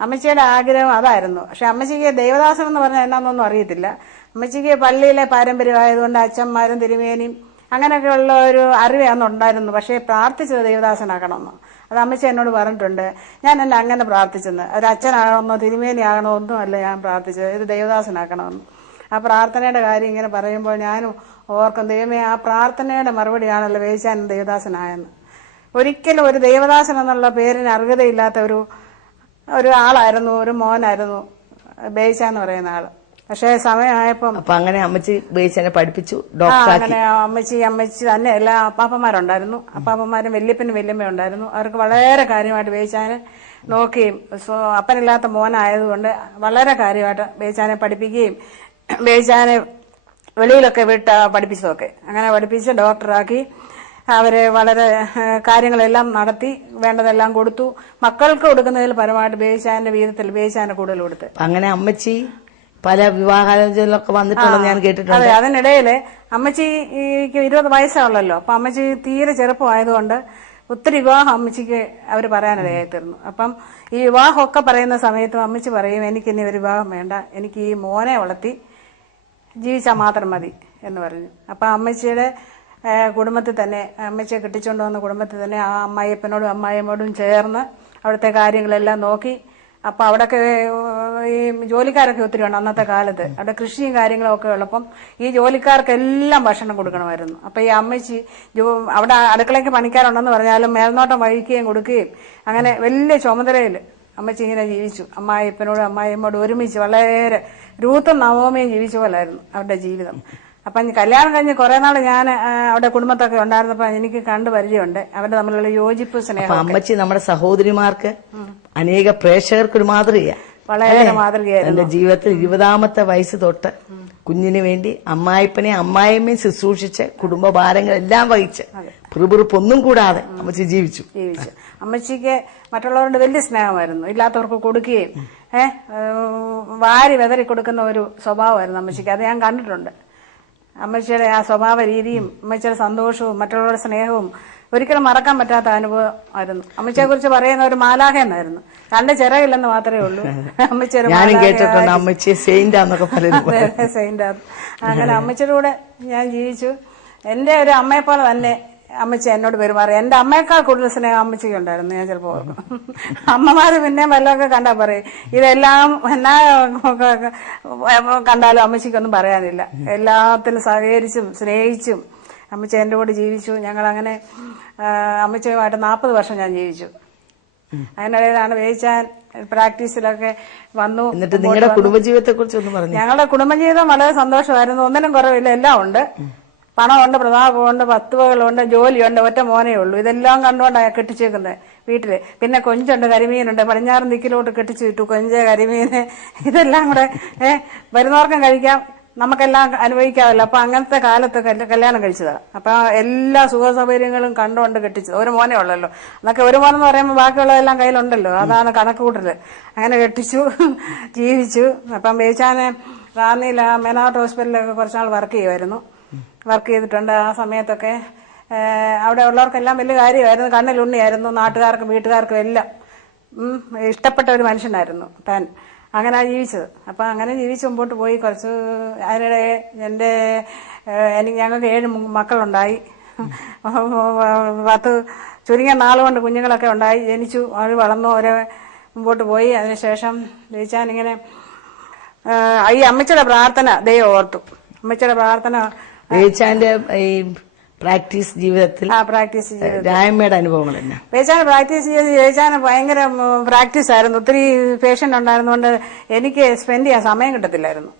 അമ്മച്ചിയുടെ ആഗ്രഹം അതായിരുന്നു. പക്ഷെ അമ്മച്ചിക്ക് ദൈവദാസൻ എന്ന് പറഞ്ഞാൽ എന്നാന്നൊന്നും അറിയത്തില്ല. അമ്മച്ചിക്ക് പള്ളിയിലെ പാരമ്പര്യമായതുകൊണ്ട് അച്ഛന്മാരും തിരുമേനിയും അങ്ങനെയൊക്കെയുള്ള ഒരു അറിവ് അന്നുണ്ടായിരുന്നു. പക്ഷേ പ്രാർത്ഥിച്ചത് ദൈവദാസനാക്കണമെന്ന്. അത് അമ്മച്ചി എന്നോട് പറഞ്ഞിട്ടുണ്ട്. ഞാൻ എന്നെ അങ്ങനെ പ്രാർത്ഥിച്ചെന്ന്. ഒരു അച്ഛനാകണമെന്നോ തിരുമേനി ആകണോ ഒന്നുമല്ല ഞാൻ പ്രാർത്ഥിച്ചത്, ഇത് ദൈവദാസനാക്കണമെന്ന്. ആ പ്രാർത്ഥനയുടെ കാര്യം ഇങ്ങനെ പറയുമ്പോൾ ഞാനും ഓർക്കും, ദൈവമേ, ആ പ്രാർത്ഥനയുടെ മറുപടിയാണല്ലോ ബേബിച്ചാൻ ദേവദാസനായെന്ന്. ഒരിക്കലും ഒരു ദേവദാസൻ എന്നുള്ള പേരിന് അർഹതയില്ലാത്ത ഒരു ആളായിരുന്നു, ഒരു മോനായിരുന്നു ബേബിച്ചാൻ എന്ന് പറയുന്ന ആള്. പക്ഷെ സമയമായപ്പം അങ്ങനെ അമ്മച്ചി ബേബിച്ചാനെ പഠിപ്പിച്ചു, അങ്ങനെ അമ്മച്ചി തന്നെ എല്ലാ അപ്പാപ്പന്മാരുണ്ടായിരുന്നു. അപ്പാപ്പന്മാരും വല്യപ്പനും വല്യമ്മയും ഉണ്ടായിരുന്നു. അവർക്ക് വളരെ കാര്യമായിട്ട് ബേബിച്ചാനെ നോക്കുകയും അപ്പനില്ലാത്ത മോനായതുകൊണ്ട് വളരെ കാര്യമായിട്ട് ബേബിച്ചാനെ പഠിപ്പിക്കുകയും ബേബിച്ചാനെ വെളിയിലൊക്കെ വിട്ട് പഠിപ്പിച്ചതൊക്കെ. അങ്ങനെ പഠിപ്പിച്ച് ഡോക്ടറാക്കി അവരെ വളരെ കാര്യങ്ങളെല്ലാം നടത്തി, വേണ്ടതെല്ലാം കൊടുത്തു. മക്കൾക്ക് കൊടുക്കുന്നതിൽ പരമായിട്ട് ബേബിച്ചാന്റെ വീതത്തിൽ ബേബിച്ചാനെ കൂടുതൽ കൊടുത്ത്. അങ്ങനെ അമ്മച്ചി പല വിവാഹാലോചനകളൊക്കെ വന്നിട്ടുണ്ടെന്ന് ഞാൻ കേട്ടിട്ടുണ്ട്. അതെ, അതിനിടയില് അമ്മച്ചിക്ക് 20 വയസ്സാണല്ലോ. അപ്പൊ അമ്മച്ചി തീരെ ചെറുപ്പമായതുകൊണ്ട് ഒത്തിരി വിവാഹം അമ്മച്ചിക്ക് അവർ പറയാനിടയായി തീർന്നു. അപ്പം ഈ വിവാഹമൊക്കെ പറയുന്ന സമയത്തും അമ്മച്ചി പറയും, എനിക്കിനി ഒരു വിവാഹം വേണ്ട, എനിക്ക് ഈ മോനെ വളർത്തി ജീവിച്ചാൽ മാത്രം മതി എന്ന് പറഞ്ഞു. അപ്പൊ അമ്മച്ചിയുടെ കുടുംബത്തിൽ തന്നെ, അമ്മച്ചിയെ കെട്ടിച്ചുകൊണ്ട് വന്ന കുടുംബത്തിൽ തന്നെ ആ അമ്മായിയപ്പനോടും അമ്മായിയമ്മോടും ചേർന്ന് അവിടുത്തെ കാര്യങ്ങളെല്ലാം നോക്കി. അപ്പൊ അവിടെയൊക്കെ ഈ ജോലിക്കാരൊക്കെ ഒത്തിരി ഉണ്ട് അന്നത്തെ കാലത്ത്. അവിടെ കൃഷിയും കാര്യങ്ങളും ഒക്കെ ഉള്ളപ്പം ഈ ജോലിക്കാർക്കെല്ലാം ഭക്ഷണം കൊടുക്കണമായിരുന്നു. അപ്പൊ ഈ അമ്മച്ചി അവിടെ അടുക്കളയ്ക്ക് പണിക്കാരുണ്ടെന്ന് പറഞ്ഞാലും മേൽനോട്ടം വഹിക്കുകയും കൊടുക്കുകയും അങ്ങനെ വലിയ ചുമതലയിൽ അമ്മച്ചി ഇങ്ങനെ ജീവിച്ചു. അമ്മായിയപ്പനോടും അമ്മായിയമ്മോടും ഒരുമിച്ച് വളരെ രൂത്തും നവോമയും ജീവിച്ച പോലായിരുന്നു അവരുടെ ജീവിതം. അപ്പം കല്യാണം കഴിഞ്ഞ് കുറെ നാൾ ഞാൻ അവിടെ കുടുംബത്തൊക്കെ ഉണ്ടായിരുന്നപ്പോ എനിക്ക് കണ്ടു പരിചയമുണ്ട് അവരുടെ തമ്മിലുള്ള യോജിപ്പ്, സ്നേഹം. അമ്മച്ചി നമ്മുടെ സഹോദരിമാർക്ക് അനേക പ്രേക്ഷകർക്കൊരു മാതൃകയാണ്, വളരെ മാതൃകയായിരുന്നു. എന്റെ ജീവിതത്തിൽ 20-ാമത്തെ വയസ്സ് തൊട്ട് കുഞ്ഞിന് വേണ്ടി അമ്മായിപ്പനെയും അമ്മായിയമ്മയും ശുശ്രൂഷിച്ച് കുടുംബഭാരങ്ങളെല്ലാം വഹിച്ച് പിറുപിറുപ്പൊന്നും കൂടാതെ അമ്മച്ചി ജീവിച്ചു. അമ്മച്ചിക്ക് മറ്റുള്ളവരോട് വലിയ സ്നേഹമായിരുന്നു, ഇല്ലാത്തവർക്ക് കൊടുക്കുകയും വാരി വെതറി കൊടുക്കുന്ന ഒരു സ്വഭാവമായിരുന്നു അമ്മച്ചിക്ക്. അത് ഞാൻ കണ്ടിട്ടുണ്ട്. അമ്മച്ചിയുടെ ആ സ്വഭാവ രീതിയും അമ്മച്ചിയുടെ സന്തോഷവും മറ്റുള്ളവരുടെ സ്നേഹവും ഒരിക്കലും മറക്കാൻ പറ്റാത്ത അനുഭവം ആയിരുന്നു. അമ്മച്ചിയെ കുറിച്ച് പറയുന്ന ഒരു മാലാഖ എന്നായിരുന്നു. 2 ചിറകില്ലെന്ന് മാത്രമേ ഉള്ളൂ. അമ്മച്ചിയുടെ സെയിന്റ്. അങ്ങനെ അമ്മച്ചിയുടെ കൂടെ ഞാൻ ജീവിച്ചു. എന്റെ ഒരു അമ്മയെ പോലെ തന്നെ അമ്മച്ചി എന്നോട് പെരുമാറി. എന്റെ അമ്മയേക്കാൾ കൂടുതൽ സ്നേഹം അമ്മച്ചിക്ക് ഉണ്ടായിരുന്നു. ഞാൻ ചിലപ്പോ അമ്മമാര് പിന്നെ വല്ലതൊക്കെ കണ്ടാ പറയും. ഇതെല്ലാം എന്നാ കണ്ടാലും അമ്മച്ചിക്കൊന്നും പറയാനില്ല. എല്ലാത്തിലും സഹകരിച്ചും സ്നേഹിച്ചും അമ്മച്ചി എന്റെ കൂടെ ജീവിച്ചു. ഞങ്ങൾ അങ്ങനെ അമ്മച്ചിയുമായിട്ട് 40 വർഷം ഞാൻ ജീവിച്ചു. അതിനിടയിലാണ് വേവിച്ചാൻ പ്രാക്ടീസിലൊക്കെ വന്നു. എന്നിട്ട് നിങ്ങളുടെ കുടുംബജീവിതത്തെ കുറിച്ച് ഒന്ന് പറഞ്ഞു. ഞങ്ങളുടെ കുടുംബജീവിതം വളരെ സന്തോഷമായിരുന്നു. ഒന്നിനും കുറവില്ല. എല്ലാം ഉണ്ട്. പണമുണ്ട്, പ്രതാപമുണ്ട്, വസ്തുവകളുണ്ട്, ജോലിയുണ്ട്. ഒറ്റ മോനേ ഉള്ളൂ. ഇതെല്ലാം കണ്ടുകൊണ്ടാണ് കെട്ടിച്ചേക്കുന്നത് വീട്ടില്. പിന്നെ കൊഞ്ചുണ്ട്, കരിമീനുണ്ട്. പടിഞ്ഞാറ് ദിക്കിലോട്ട് കെട്ടിച്ചു വിട്ടു. കൊഞ്ച്, കരിമീന് ഇതെല്ലാം കൂടെ വരുന്നവർക്കും കഴിക്കാം, നമുക്കെല്ലാം അനുഭവിക്കാമല്ലോ. അപ്പൊ അങ്ങനത്തെ കാലത്ത് കല്യാണം കഴിച്ചതാണ്. അപ്പൊ എല്ലാ സുഖ സൗകര്യങ്ങളും കണ്ടുകൊണ്ട് കെട്ടിച്ചത്. ഒരു മോനേ ഉള്ളല്ലോ. എന്നൊക്കെ ഒരു മോനെന്ന് പറയുമ്പോൾ ബാക്കിയുള്ളതെല്ലാം കയ്യിലുണ്ടല്ലോ. അതാണ് കണക്ക് കൂട്ടല്. അങ്ങനെ കെട്ടിച്ചു, ജീവിച്ചു. അപ്പം വേവിച്ചാനെ റാന്നിയിൽ മെനാട്ട് ഹോസ്പിറ്റലിലൊക്കെ കുറച്ചുനാൾ വർക്ക് ചെയ്യുമായിരുന്നു. വർക്ക് ചെയ്തിട്ടുണ്ട്. ആ സമയത്തൊക്കെ അവിടെ ഉള്ളവർക്കെല്ലാം വലിയ കാര്യമായിരുന്നു. കണ്ണിലുണ്ണിയായിരുന്നു. നാട്ടുകാർക്കും വീട്ടുകാർക്കും എല്ലാം ഇഷ്ടപ്പെട്ട ഒരു മനുഷ്യനായിരുന്നു താൻ. അങ്ങനെ ജീവിച്ചത്. അപ്പം അങ്ങനെ ജീവിച്ച് മുമ്പോട്ട് പോയി. കുറച്ച് അതിനിടെ ഞങ്ങൾക്ക് 7 മക്കളുണ്ടായി. 10 ചുരുങ്ങിയ നാളുകൊണ്ട് കുഞ്ഞുങ്ങളൊക്കെ ഉണ്ടായി. ജനിച്ചു, അവർ വളർന്നു, അവരെ മുമ്പോട്ട് പോയി. അതിനുശേഷം ജയിച്ചാനിങ്ങനെ ഈ അമ്മച്ചിയുടെ പ്രാർത്ഥന ദൈവം ഓർത്തു. അമ്മച്ചിയുടെ പ്രാർത്ഥന വേവിച്ചാന്റെ ഈ പ്രാക്ടീസ് ജീവിതത്തിൽ രായമ്മയുടെ അനുഭവങ്ങൾ തന്നെ. വേവിച്ചാൻ പ്രാക്ടീസ് ചെയ്ത് വേവിച്ചാൻ ഭയങ്കര പ്രാക്ടീസ് ആയിരുന്നു. ഒത്തിരി പേഷ്യന്റ് ഉണ്ടായിരുന്നുകൊണ്ട് എനിക്ക് സ്പെൻഡ് ചെയ്യാൻ സമയം കിട്ടത്തില്ലായിരുന്നു.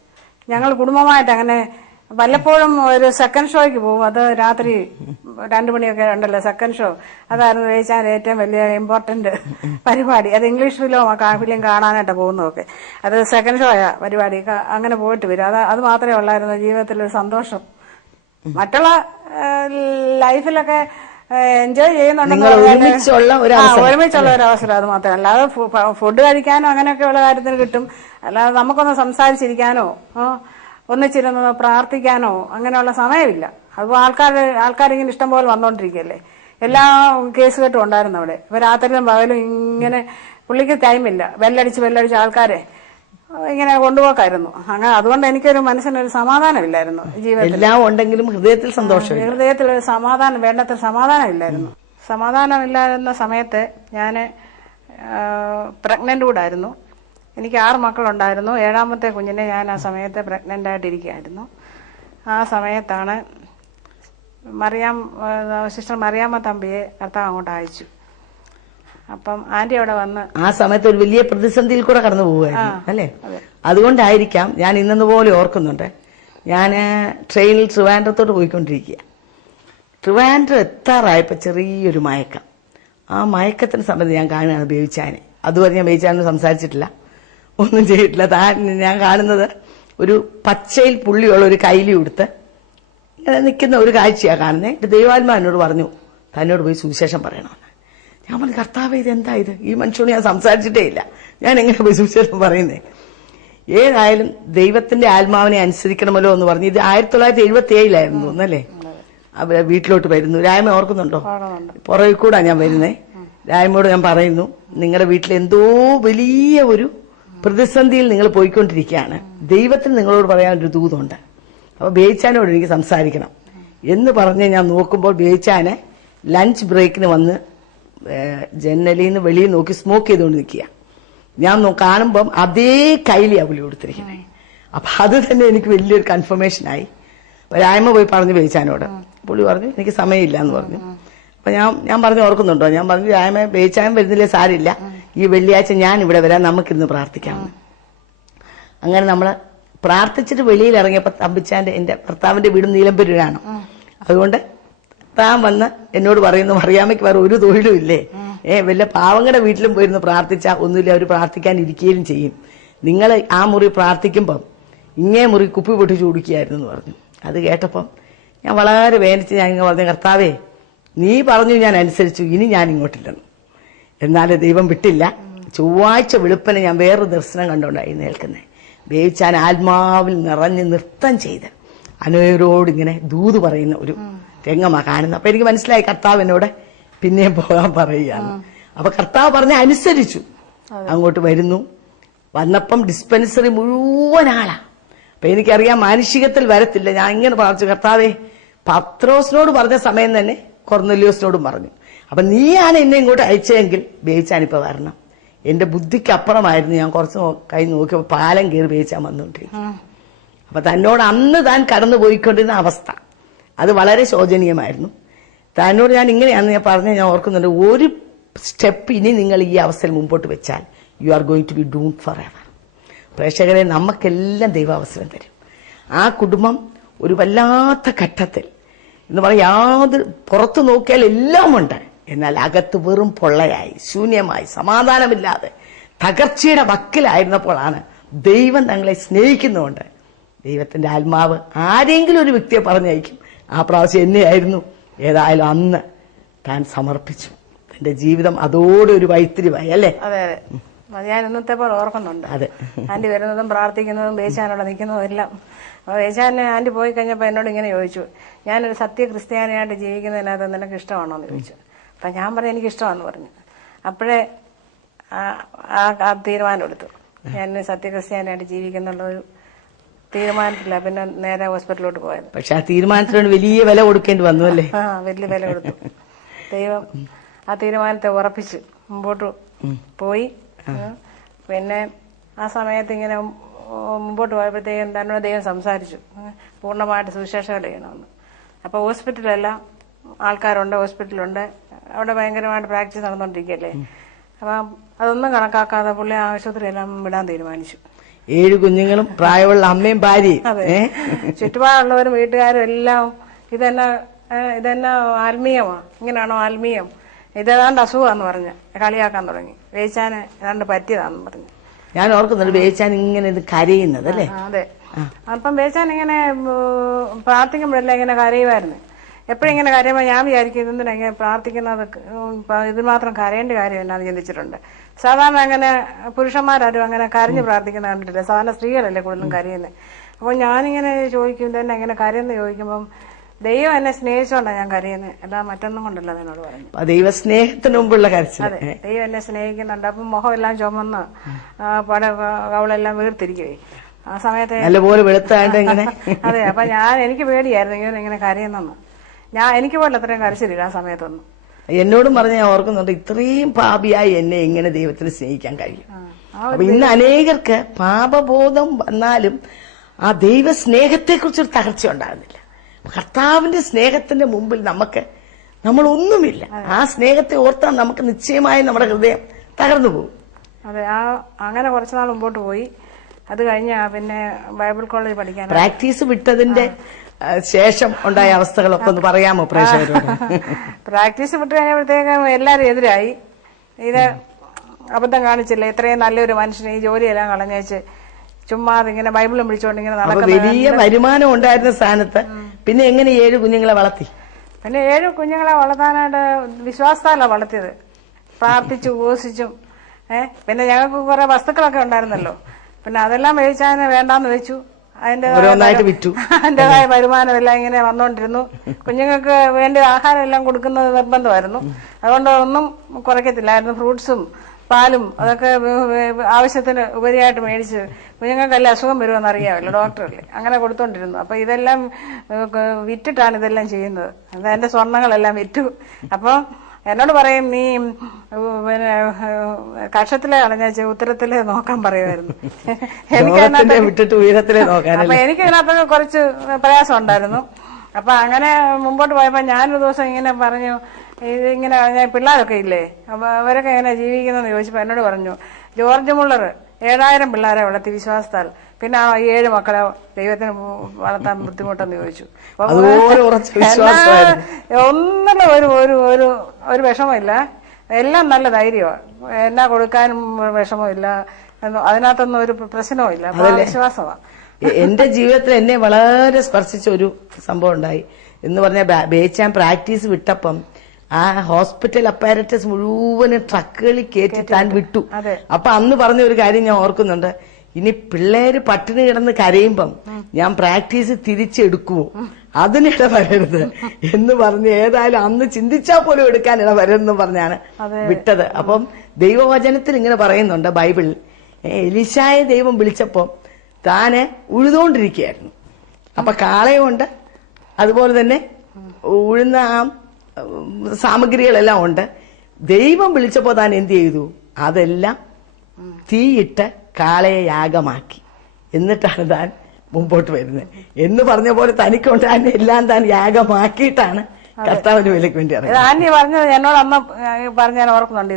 ഞങ്ങൾ കുടുംബമായിട്ട് അങ്ങനെ വല്ലപ്പോഴും ഒരു സെക്കൻഡ് ഷോയ്ക്ക് പോകും. അത് രാത്രി 2 മണിയൊക്കെ ഉണ്ടല്ലോ സെക്കൻഡ് ഷോ. അതായിരുന്നു വേവിച്ചാൻ ഏറ്റവും വലിയ ഇമ്പോർട്ടന്റ് പരിപാടി. അത് ഇംഗ്ലീഷ് ഫിലിം കാണാനായിട്ട് പോകുന്നതൊക്കെ. അത് സെക്കൻഡ് ഷോ ആയ പരിപാടി. അങ്ങനെ പോയിട്ട് വരും. അത് മാത്രമേ ഉള്ളായിരുന്നു ജീവിതത്തിലൊരു സന്തോഷം. മറ്റുള്ള ലൈഫിലൊക്കെ എൻജോയ് ചെയ്യുന്നുണ്ടെങ്കിൽ ഒരുമിച്ചുള്ള ഒരു അവസരം. അത് മാത്രമല്ല, അല്ലാതെ ഫുഡ് കഴിക്കാനോ അങ്ങനെയൊക്കെയുള്ള കാര്യത്തിന് കിട്ടും. അല്ലാതെ നമുക്കൊന്ന് സംസാരിച്ചിരിക്കാനോ ഒന്നിച്ചിരുന്നോ പ്രാർത്ഥിക്കാനോ അങ്ങനെയുള്ള സമയമില്ല. അത് ആൾക്കാരിങ്ങനെ ഇഷ്ടം പോലെ വന്നോണ്ടിരിക്കുകയല്ലേ. എല്ലാ കേസ് കെട്ടും ഉണ്ടായിരുന്നു അവിടെ. ഇപ്പൊ രാത്രിയിലും പകലും ഇങ്ങനെ പുള്ളിക്ക് ടൈമില്ല. ബെല്ലടിച്ച് ആൾക്കാരെ ഇങ്ങനെ കൊണ്ടുപോക്കായിരുന്നു. അങ്ങനെ അതുകൊണ്ട് എനിക്കൊരു മനസ്സിനൊരു സമാധാനമില്ലായിരുന്നു ജീവിതത്തിൽ. എല്ലാം ഉണ്ടെങ്കിലും ഹൃദയത്തിൽ സന്തോഷം, ഹൃദയത്തിൽ ഒരു സമാധാനം, വേണ്ടത്ര സമാധാനമില്ലായിരുന്നു. സമാധാനമില്ലായിരുന്ന സമയത്ത് ഞാൻ പ്രഗ്നന്റ് കൂടായിരുന്നു. എനിക്ക് 6 മക്കളുണ്ടായിരുന്നു. 7ാമത്തെ കുഞ്ഞിനെ ഞാൻ ആ സമയത്ത് പ്രഗ്നന്റ് ആയിട്ടിരിക്കുകയായിരുന്നു. ആ സമയത്താണ് സിസ്റ്റർ മറിയാമ്മ തമ്പിയെ കർത്താവ് അങ്ങോട്ട് അയച്ചു. അപ്പം ആന്റി അവിടെ വന്ന് ആ സമയത്ത് ഒരു വലിയ പ്രതിസന്ധിയിൽ കൂടെ കടന്നു പോവുകയായിരുന്നു അല്ലേ? അതുകൊണ്ടായിരിക്കാം ഞാൻ ഇന്നതുപോലെ ഓർക്കുന്നുണ്ട്. ഞാൻ ട്രെയിനിൽ ട്രിവാൻഡ്രത്തോട്ട് പോയിക്കൊണ്ടിരിക്കുക. ട്രിവാൻഡ്രം എത്താറായപ്പോ ചെറിയൊരു മയക്കം. ആ മയക്കത്തിന് സമയത്ത് ഞാൻ കാണുകയാണ് ബേബിച്ചാനെ. അതുവരെ ഞാൻ ബേബിച്ചാനോട് സംസാരിച്ചിട്ടില്ല, ഒന്നും ചെയ്തിട്ടില്ല. ഞാൻ കാണുന്നത് ഒരു പച്ചയിൽ പുള്ളിയുള്ള ഒരു കൈലി കൊടുത്ത് ഇങ്ങനെ നിൽക്കുന്ന ഒരു കാഴ്ചയാണ് കാണുന്നത്. ദൈവാത്മാവിനോട് പറഞ്ഞു തന്നോട് പോയി സുവിശേഷം പറയണമെന്ന്. ഞാൻ പറഞ്ഞു, കർത്താവ് ഇതെന്താ ഇത്? ഈ മനുഷ്യനോട് ഞാൻ സംസാരിച്ചിട്ടേ ഇല്ല, ഞാൻ എങ്ങനെ പോയി സുവിശേഷം പറയുന്നേ? ഏതായാലും ദൈവത്തിന്റെ ആത്മാവിനെ അനുസരിക്കണമല്ലോ എന്ന് പറഞ്ഞു. ഇത് 1977 തോന്നല്ലേ വീട്ടിലോട്ട് വരുന്നു. രായ്മ ഓർക്കുന്നുണ്ടോ? പുറകിൽ കൂടാ ഞാൻ വരുന്നേ. രായ്മയോട് ഞാൻ പറയുന്നു, നിങ്ങളുടെ വീട്ടിൽ എന്തോ വലിയ ഒരു പ്രതിസന്ധിയിൽ നിങ്ങൾ പോയിക്കൊണ്ടിരിക്കുകയാണ്. ദൈവത്തിന് നിങ്ങളോട് പറയാനൊരു ദൂതുണ്ട്. അപ്പൊ ബേച്ചാനോട് എനിക്ക് സംസാരിക്കണം എന്ന് പറഞ്ഞ് ഞാൻ നോക്കുമ്പോൾ ബേച്ചാനെ ലഞ്ച് ബ്രേക്കിന് വന്ന് ജനലിൽ നിന്ന് വെളിയിൽ നോക്കി സ്മോക്ക് ചെയ്തുകൊണ്ട് നിൽക്കുക. ഞാൻ കാണുമ്പം അതേ കൈലിയാ പുള്ളി കൊടുത്തിരിക്കുന്നത്. അപ്പൊ അത് തന്നെ എനിക്ക് വലിയൊരു കൺഫർമേഷനായി. രായ്മ പോയി പറഞ്ഞു ബേച്ചാനോട്. പുള്ളി പറഞ്ഞു എനിക്ക് സമയമില്ല എന്ന് പറഞ്ഞു. അപ്പൊ ഞാൻ പറഞ്ഞു, ഓർക്കുന്നുണ്ടോ? ഞാൻ പറഞ്ഞു, രായ്മ ബേച്ചാൻ വരുന്നില്ലേ, സാരില്ല, ഈ വെള്ളിയാഴ്ച ഞാൻ ഇവിടെ വരാം, നമുക്കിരുന്ന് പ്രാർത്ഥിക്കാമെന്ന്. അങ്ങനെ നമ്മള് പ്രാർത്ഥിച്ചിട്ട് വെളിയിൽ ഇറങ്ങിയപ്പോ തമ്പിച്ചാന്റെ എന്റെ ഭർത്താവിന്റെ വീട് നീലംപെരൂരാണ്. അതുകൊണ്ട് താൻ വന്ന് എന്നോട് പറയുന്നു, അറിയാമയ്ക്ക് വേറെ ഒരു തൊഴിലും ഇല്ലേ, വല്ല പാവങ്ങളുടെ വീട്ടിലും പോയിരുന്ന് പ്രാർത്ഥിച്ചാൽ ഒന്നുമില്ല, അവർ പ്രാർത്ഥിക്കാൻ ഇരിക്കുകയും ചെയ്യും. നിങ്ങൾ ആ മുറി പ്രാർത്ഥിക്കുമ്പം ഇങ്ങേ മുറി കുപ്പി പൊട്ടിച്ച് കുടിക്കുകയായിരുന്നു എന്ന് പറഞ്ഞു. അത് കേട്ടപ്പം ഞാൻ വളരെ വേദനിച്ച് ഞാൻ ഇങ്ങനെ പറഞ്ഞു, കർത്താവേ നീ പറഞ്ഞു, ഞാൻ അനുസരിച്ചു, ഇനി ഞാൻ ഇങ്ങോട്ടില്ലെന്ന്. എന്നാൽ ദൈവം വിട്ടില്ല. ചൊവ്വാഴ്ച വെളുപ്പനെ ഞാൻ വേറൊരു ദർശനം കണ്ടുകൊണ്ടായി നിൽക്കുന്നത്. വേവിച്ചാൻ ആത്മാവിൽ നിറഞ്ഞ് നൃത്തം ചെയ്ത് അനേകരോട് ഇങ്ങനെ ദൂത് പറയുന്ന ഒരു രംഗമാ കാണുന്നത്. അപ്പൊ എനിക്ക് മനസ്സിലായി കർത്താവ് എന്നോട് പിന്നെയും പോകാൻ പറയുകയാണ്. അപ്പൊ കർത്താവ് പറഞ്ഞ അനുസരിച്ചു അങ്ങോട്ട് വരുന്നു. വന്നപ്പം ഡിസ്പെൻസറി മുഴുവൻ ആളാ. അപ്പൊ എനിക്കറിയാം മാനുഷികത്തിൽ വരത്തില്ല. ഞാൻ ഇങ്ങനെ പറഞ്ഞു, കർത്താവേ പത്രോസിനോട് പറഞ്ഞ സമയം തന്നെ കൊർന്നല്യോസിനോടും പറഞ്ഞു. അപ്പൊ നീയാണ് എന്നെ ഇങ്ങോട്ട് അയച്ചതെങ്കിൽ ബേച്ചാനിപ്പോ വരണം. എന്റെ ബുദ്ധിക്ക് അപ്പുറമായിരുന്നു. ഞാൻ കുറച്ച് കൈ നോക്കിയപ്പോൾ പാലം കയറി ബേച്ചാൻ വന്നുകൊണ്ടിരിക്കും. അപ്പൊ തന്നോട് അന്ന് താൻ കടന്നു പോയിക്കൊണ്ടിരുന്ന അവസ്ഥ അത് വളരെ ശോചനീയമായിരുന്നു. തന്നോട് ഞാൻ ഇങ്ങനെയാണെന്ന് ഞാൻ പറഞ്ഞ് ഞാൻ ഓർക്കുന്നുണ്ട്, ഒരു സ്റ്റെപ്പ് ഇനി നിങ്ങൾ ഈ അവസ്ഥയിൽ മുമ്പോട്ട് വെച്ചാൽ you are going to be doomed for ever. പ്രേക്ഷകരെ, നമുക്കെല്ലാം ദൈവം അവസരം തരും. ആ കുടുംബം ഒരു വല്ലാത്ത ഘട്ടത്തിൽ എന്ന് പറയാം, യാതൊരു പുറത്തു നോക്കിയാൽ എല്ലാം ഉണ്ട്, എന്നാൽ അകത്ത് വെറും പൊള്ളയായി, ശൂന്യമായി, സമാധാനമില്ലാതെ തകർച്ചയുടെ വക്കിലായിരുന്നപ്പോഴാണ് ദൈവം തങ്ങളെ സ്നേഹിക്കുന്നുകൊണ്ട് ദൈവത്തിന്റെ ആത്മാവ് ആരെങ്കിലും ഒരു വ്യക്തിയെ പറഞ്ഞയക്കും. ആ പ്രാവശ്യം എന്നെയായിരുന്നു. ഏതായാലും അന്ന് താൻ സമർപ്പിച്ചു. തന്റെ ജീവിതം അതോടെ ഒരു വൈത്തിരിവായി അല്ലേ? അതെ അതെ, അത് ഞാൻ ഇന്നത്തെ പോലെ ഓർക്കുന്നുണ്ട്. അതെ, ആന്റി വരുന്നതും പ്രാർത്ഥിക്കുന്നതും ബേച്ചാനോടെ നിൽക്കുന്നതും എല്ലാം. അപ്പോൾ ബേച്ചാനെ ആന്റി പോയി കഴിഞ്ഞപ്പോൾ എന്നോട് ഇങ്ങനെ ചോദിച്ചു, ഞാനൊരു സത്യ ക്രിസ്ത്യാനിയായിട്ട് ജീവിക്കുന്നതിനകത്ത് നിനക്ക് ഇഷ്ടമാണോ എന്ന് ചോദിച്ചു. അപ്പം ഞാൻ പറഞ്ഞു എനിക്കിഷ്ടമാണെന്ന് പറഞ്ഞു. അപ്പോഴേ ആ തീരുമാനം എടുത്തു. ഞാൻ സത്യ ക്രിസ്ത്യാനിയായിട്ട് ജീവിക്കുന്നുള്ളൊരു തീരുമാനത്തില്ല. പിന്നെ നേരെ ഹോസ്പിറ്റലിലോട്ട് പോയത്. പക്ഷെ ആ തീരുമാനത്തിനോട് വലിയ വില കൊടുക്കേണ്ടി വന്നു അല്ലേ? വലിയ വില കൊടുത്തു. ദൈവം ആ തീരുമാനത്തെ ഉറപ്പിച്ച് മുമ്പോട്ട് പോയി. പിന്നെ ആ സമയത്ത് ഇങ്ങനെ മുമ്പോട്ട് പോയപ്പോഴത്തേക്കും തന്നോട് ദൈവം സംസാരിച്ചു, പൂർണ്ണമായിട്ട് സുവിശേഷം ചെയ്യണമെന്ന്. അപ്പോൾ ഹോസ്പിറ്റലെല്ലാം ആൾക്കാരുണ്ട്, ഹോസ്പിറ്റലുണ്ട്, അവിടെ ഭയങ്കരമായിട്ട് പ്രാക്ടീസ് നടന്നുകൊണ്ടിരിക്കുകയല്ലേ. അപ്പം അതൊന്നും കണക്കാക്കാതെ പുള്ളി ആശുപത്രിയെല്ലാം വിടാൻ തീരുമാനിച്ചു. 7 കുഞ്ഞുങ്ങളും പ്രായമുള്ള അമ്മയും ഭാര്യയും. അതെ, ചുറ്റുപാടുള്ളവരും വീട്ടുകാരും എല്ലാം ഇതെന്നാ ആത്മീയമാ, ഇങ്ങനെയാണോ ആത്മീയം, ഇതേതാണ്ട് അസുഖമാന്ന് പറഞ്ഞ് കളിയാക്കാൻ തുടങ്ങി. വേച്ചാന് ഏതാണ്ട് പറ്റിയതാന്ന് പറഞ്ഞു. ഞാൻ ഓർക്കുന്നുണ്ട് വേച്ചാൻ ഇങ്ങനെ ഇത് കരയുന്നത് അല്ലേ? അതെ, അപ്പം വേച്ചാൻ ഇങ്ങനെ പ്രാർത്ഥിക്കുമ്പോഴെല്ലാം ഇങ്ങനെ കരയുമായിരുന്നു. എപ്പോഴും ഇങ്ങനെ കരയുമ്പോൾ ഞാൻ വിചാരിക്കും ഇതെന്തിനാ ഇങ്ങനെ പ്രാർത്ഥിക്കുന്നത്, ഇത് മാത്രം കരയേണ്ട കാര്യം എന്നാന്ന് ചിന്തിച്ചിട്ടുണ്ട്. സാധാരണ അങ്ങനെ പുരുഷന്മാരും അങ്ങനെ കരഞ്ഞ് പ്രാർത്ഥിക്കുന്ന കണ്ടിട്ടില്ല. സാധാരണ സ്ത്രീകളല്ലേ കൂടുതലും കരയുന്നത്. അപ്പോൾ ഞാനിങ്ങനെ ചോദിക്കും തന്നെ ഇങ്ങനെ കരയെന്ന് ചോദിക്കുമ്പം ദൈവം എന്നെ സ്നേഹിച്ചോണ്ടാണ് ഞാൻ കരയുന്നത്, അല്ല മറ്റൊന്നും കൊണ്ടല്ല എന്നോട് പറഞ്ഞു. ദൈവസ്നേഹത്തിന് മുമ്പുള്ള കരച്ചിൽ. അതെ, ദൈവം എന്നെ സ്നേഹിക്കുന്നുണ്ട്. അപ്പം മുഖം എല്ലാം ചുമന്ന് കവളെല്ലാം വീർത്തിരിക്കുവേ. ആ സമയത്ത് നല്ലപോലെ വെളുത്താണ്ട് ഇങ്ങനെ. അതെ, അപ്പൊ എനിക്ക് പേടിയായിരുന്നു ഇങ്ങനെ കരയുന്നെന്ന്. എനിക്ക് പോലെ അത്രയും കരച്ചില്ല ആ സമയത്തൊന്നും. എന്നോടും പറഞ്ഞ് ഞാൻ ഓർക്കുന്നുണ്ട്, ഇത്രയും പാപിയായി എന്നെ എങ്ങനെ ദൈവത്തിന് സ്നേഹിക്കാൻ കഴിയും. അപ്പൊ ഇന്ന് അനേകർക്ക് പാപബോധം വന്നാലും ആ ദൈവ സ്നേഹത്തെ കുറിച്ചൊരു തകർച്ച ഉണ്ടാകുന്നില്ല. കർത്താവിന്റെ സ്നേഹത്തിന്റെ മുമ്പിൽ നമ്മളൊന്നുമില്ല. ആ സ്നേഹത്തെ ഓർത്താൽ നമുക്ക് നിശ്ചയമായും നമ്മുടെ ഹൃദയം തകർന്നു പോകും. അതെ, അങ്ങനെ കുറച്ചുനാൾ മുമ്പോട്ട് പോയി. അത് കഴിഞ്ഞ പിന്നെ ബൈബിൾ കോളേജ് പഠിക്കാൻ പ്രാക്ടീസ് വിട്ടതിന്റെ ശേഷം ഉണ്ടായ അവസ്ഥകളൊക്കെ ഒന്ന് പറയാമോ പ്രേക്ഷകരോട്? പ്രാക്ടീസ് വിട്ട് കഴിഞ്ഞപ്പോഴത്തേക്കും എല്ലാവരും എതിരായി. ഇത് അബദ്ധം കാണിച്ചില്ല, ഇത്രയും നല്ലൊരു മനുഷ്യന് ഈ ജോലിയെല്ലാം കളഞ്ഞേച്ച് ചുമ്മാ ഇങ്ങനെ ബൈബിളും പിടിച്ചോണ്ട് ഇങ്ങനെ നടക്കുന്നത്. വലിയ വരുമാനം ഉണ്ടായിരുന്ന സ്ഥാനത്ത് പിന്നെ എങ്ങനെ 7 കുഞ്ഞുങ്ങളെ വളർത്തി? പിന്നെ 7 കുഞ്ഞുങ്ങളെ വളർത്താനായിട്ട് വിശ്വാസത്താലാണ് വളർത്തിയത്, പ്രാർത്ഥിച്ചു ഉപവസിച്ചും. പിന്നെ ഞങ്ങൾക്ക് കുറെ വസ്തുക്കളൊക്കെ ഉണ്ടായിരുന്നല്ലോ, പിന്നെ അതെല്ലാം മേടിച്ചാൽ വേണ്ടാന്ന് വെച്ചു. അതിന്റേതായ വരുമാനം എല്ലാം ഇങ്ങനെ വന്നുകൊണ്ടിരുന്നു. കുഞ്ഞുങ്ങൾക്ക് വേണ്ടി ആഹാരം എല്ലാം കൊടുക്കുന്നത് നിർബന്ധമായിരുന്നു. അതുകൊണ്ട് ഒന്നും കുറയ്ക്കത്തില്ലായിരുന്നു. ഫ്രൂട്ട്സും പാലും അതൊക്കെ ആവശ്യത്തിന് ഉപരിയായിട്ട് മേടിച്ച്, കുഞ്ഞുങ്ങൾക്കെല്ലാം അസുഖം വരുമെന്ന് അറിയാമല്ലോ ഡോക്ടറല്ലേ, അങ്ങനെ കൊടുത്തോണ്ടിരുന്നു. അപ്പൊ ഇതെല്ലാം വിറ്റിട്ടാണ് ഇതെല്ലാം ചെയ്യുന്നത്. എന്റെ സ്വർണ്ണങ്ങളെല്ലാം വിറ്റു. അപ്പൊ എന്നോട് പറയും, നീ പിന്നെ കക്ഷത്തിലെ കളഞ്ഞ ഉത്തരത്തിലെ നോക്കാൻ പറയുമായിരുന്നു. അപ്പൊ എനിക്കതിനകത്തൊക്കെ കുറച്ച് പ്രയാസം ഉണ്ടായിരുന്നു. അപ്പൊ അങ്ങനെ മുമ്പോട്ട് പോയപ്പോ ഞാനൊരു ദിവസം ഇങ്ങനെ പറഞ്ഞു, ഇതിങ്ങനെ പിള്ളേരൊക്കെ ഇല്ലേ, അപ്പൊ അവരൊക്കെ എങ്ങനെ ജീവിക്കുന്നെന്ന് ചോദിച്ചപ്പോ എന്നോട് പറഞ്ഞു, ജോർജ് മുള്ളർ 7000 പിള്ളേരെ വളർത്തി വിശ്വാസത്താൽ, പിന്നെ ആ 7 മക്കളെ ദൈവത്തിന് വളർത്താൻ ബുദ്ധിമുട്ടെന്ന് ചോദിച്ചു. ഒന്നും ഒരു വിഷമമില്ല, എല്ലാം നല്ല ധൈര്യമാണ്, എന്നാ കൊടുക്കാനും വിഷമമില്ല, അതിനകത്തൊന്നും ഒരു പ്രശ്നവും ഇല്ല, വിശ്വാസമാണ്. എന്റെ ജീവിതത്തിൽ എന്നെ വളരെ സ്പർശിച്ച ഒരു സംഭവം ഉണ്ടായി എന്ന് പറഞ്ഞാൽ, ബേച്ചാൻ പ്രാക്ടീസ് വിട്ടപ്പം ആ ഹോസ്പിറ്റൽ അപ്പാരറ്റസ് മുഴുവനും ട്രക്കുകളിൽ കയറ്റി താൻ വിട്ടു. അപ്പൊ അന്ന് പറഞ്ഞ ഒരു കാര്യം ഞാൻ ഓർക്കുന്നുണ്ട്, ഇനി പിള്ളേര് പട്ടിണി കിടന്ന് കരയുമ്പം ഞാൻ പ്രാക്ടീസ് തിരിച്ചെടുക്കുമോ, അതിനിട വരരുത് എന്ന് പറഞ്ഞ് ഏതായാലും അന്ന് ചിന്തിച്ചാൽ പോലും എടുക്കാൻ ഇട വരരുതെന്ന് പറഞ്ഞാണ് വിട്ടത്. അപ്പം ദൈവവചനത്തിൽ ഇങ്ങനെ പറയുന്നുണ്ട് ബൈബിളിൽ, എലീശായെ ദൈവം വിളിച്ചപ്പം താന് ഉഴുതുകൊണ്ടിരിക്കുകയായിരുന്നു. അപ്പൊ കാളയുണ്ട്, അതുപോലെ തന്നെ ഉഴുന്ന ആ സാമഗ്രികളെല്ലാം ഉണ്ട്. ദൈവം വിളിച്ചപ്പോ താൻ എന്ത് ചെയ്തു? അതെല്ലാം തീയിട്ട് കാളയെ യാഗമാക്കി. എന്നിട്ടാണ് താൻ മുമ്പോട്ട് വരുന്നത് എന്ന് പറഞ്ഞ പോലെ തനിക്കൊണ്ട് തന്നെ എല്ലാം താൻ യാഗമാക്കിയിട്ടാണ് കർത്താവിന്റെ വിലയ്ക്ക് വേണ്ടി അറിയാം. ആന്റി പറഞ്ഞത് എന്നോട് അമ്മ പറഞ്ഞ ഞാൻ ഓർക്കുന്നുണ്ട്.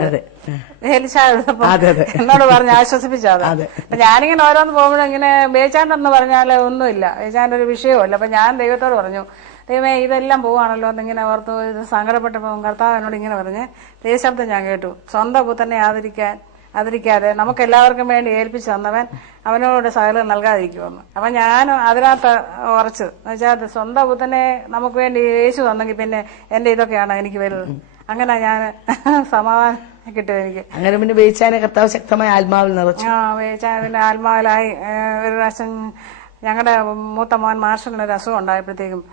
എന്നോട് പറഞ്ഞ് ആശ്വസിപ്പിച്ചത്. അപ്പൊ ഞാനിങ്ങനെ ഓരോന്ന് പോകുമ്പോഴും ഇങ്ങനെ ബേച്ചാണ്ടെന്ന് പറഞ്ഞാൽ ഒന്നുമില്ല, ബേച്ചാൻ്റെ ഒരു വിഷയവുമില്ല. അപ്പൊ ഞാൻ ദൈവത്തോട് പറഞ്ഞു, ദൈവമേ ഇതെല്ലാം പോവാണല്ലോ എന്നിങ്ങനെ ഓർത്ത് ഇത് സങ്കടപ്പെട്ടപ്പോ കർത്താവ് എന്നോട് ഇങ്ങനെ പറഞ്ഞ്, ദൈവശബ്ദം ഞാൻ കേട്ടു, സ്വന്തം പുത്രനെ ആദരിക്കാതെ നമുക്ക് എല്ലാവർക്കും വേണ്ടി ഏൽപ്പിച്ചു തന്നവൻ അവനോട് സകലം നൽകാതിരിക്കുമെന്ന്. അപ്പൊ ഞാൻ അതിനകത്ത് ഉറച്ചത് എന്ന് വെച്ചാൽ സ്വന്തം പുത്രനെ നമുക്ക് വേണ്ടി യേശു തന്നെങ്കിൽ പിന്നെ എന്റെ ഇതൊക്കെയാണ് എനിക്ക് വരുന്നത്. അങ്ങനെ ഞാൻ സമാധാനം കിട്ടും എനിക്ക്. അങ്ങനെ പിന്നെ വേച്ചാനെ കർത്താവ് ശക്തമായ ആത്മാവിൽ നിറച്ചു. വേച്ചാൻ പിന്നെ ആത്മാവിലായി. ഒരു പ്രാവശ്യം ഞങ്ങളുടെ മൂത്ത മോൻ മാർഷലിന് ഒരു അസുഖം ഉണ്ടായപ്പോഴത്തേക്കും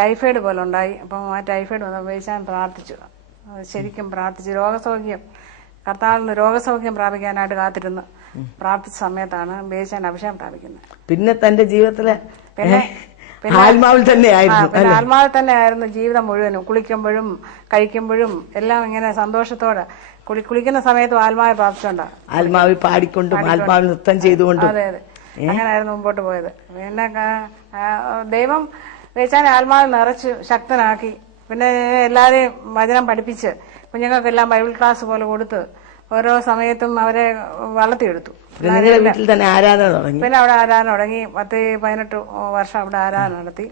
ടൈഫോയിഡ് പോലെ ഉണ്ടായി. അപ്പം ആ ടൈഫോയിഡ് വന്ന വേച്ചാൻ പ്രാർത്ഥിച്ചു, ശരിക്കും പ്രാർത്ഥിച്ചു. കർത്താവിന് രോഗസൗഖ്യം പ്രാപിക്കാനായിട്ട് കാത്തിരുന്ന് പ്രാർത്ഥിച്ച സമയത്താണ് ബേച്ചാൻ അഭിഷേകം പ്രാപിക്കുന്നത്. പിന്നെ തന്റെ ജീവിതത്തില് ആത്മാവിൽ തന്നെയായിരുന്നു. ആത്മാവിൽ തന്നെയായിരുന്നു ജീവിതം മുഴുവനും. കുളിക്കുമ്പോഴും കഴിക്കുമ്പോഴും എല്ലാം ഇങ്ങനെ സന്തോഷത്തോടെ കുളിക്കുന്ന സമയത്തും ആത്മാവിൽ പ്രാർത്ഥിച്ചോണ്ട, ആത്മാവിൽ പാടിക്കൊണ്ടും ആത്മാവിൽ നൃത്തം ചെയ്തുകൊണ്ടും. അതെ അങ്ങനെയായിരുന്നു മുമ്പോട്ട് പോയത്. പിന്നെ ദൈവം വേച്ചാനെ ആത്മാവിൽ നിറച്ച് ശക്തനാക്കി. പിന്നെ എല്ലാരെയും വചനം പഠിപ്പിച്ച് കുഞ്ഞുങ്ങൾക്കെല്ലാം ബൈബിൾ ക്ലാസ് പോലെ കൊടുത്ത് ഓരോ സമയത്തും അവരെ വളർത്തിയെടുത്തു. വീട്ടിൽ തന്നെ ആരാധന തുടങ്ങി. പിന്നെ അവിടെ ആരാധന തുടങ്ങി. 10-18 വർഷം അവിടെ ആരാധന നടത്തി.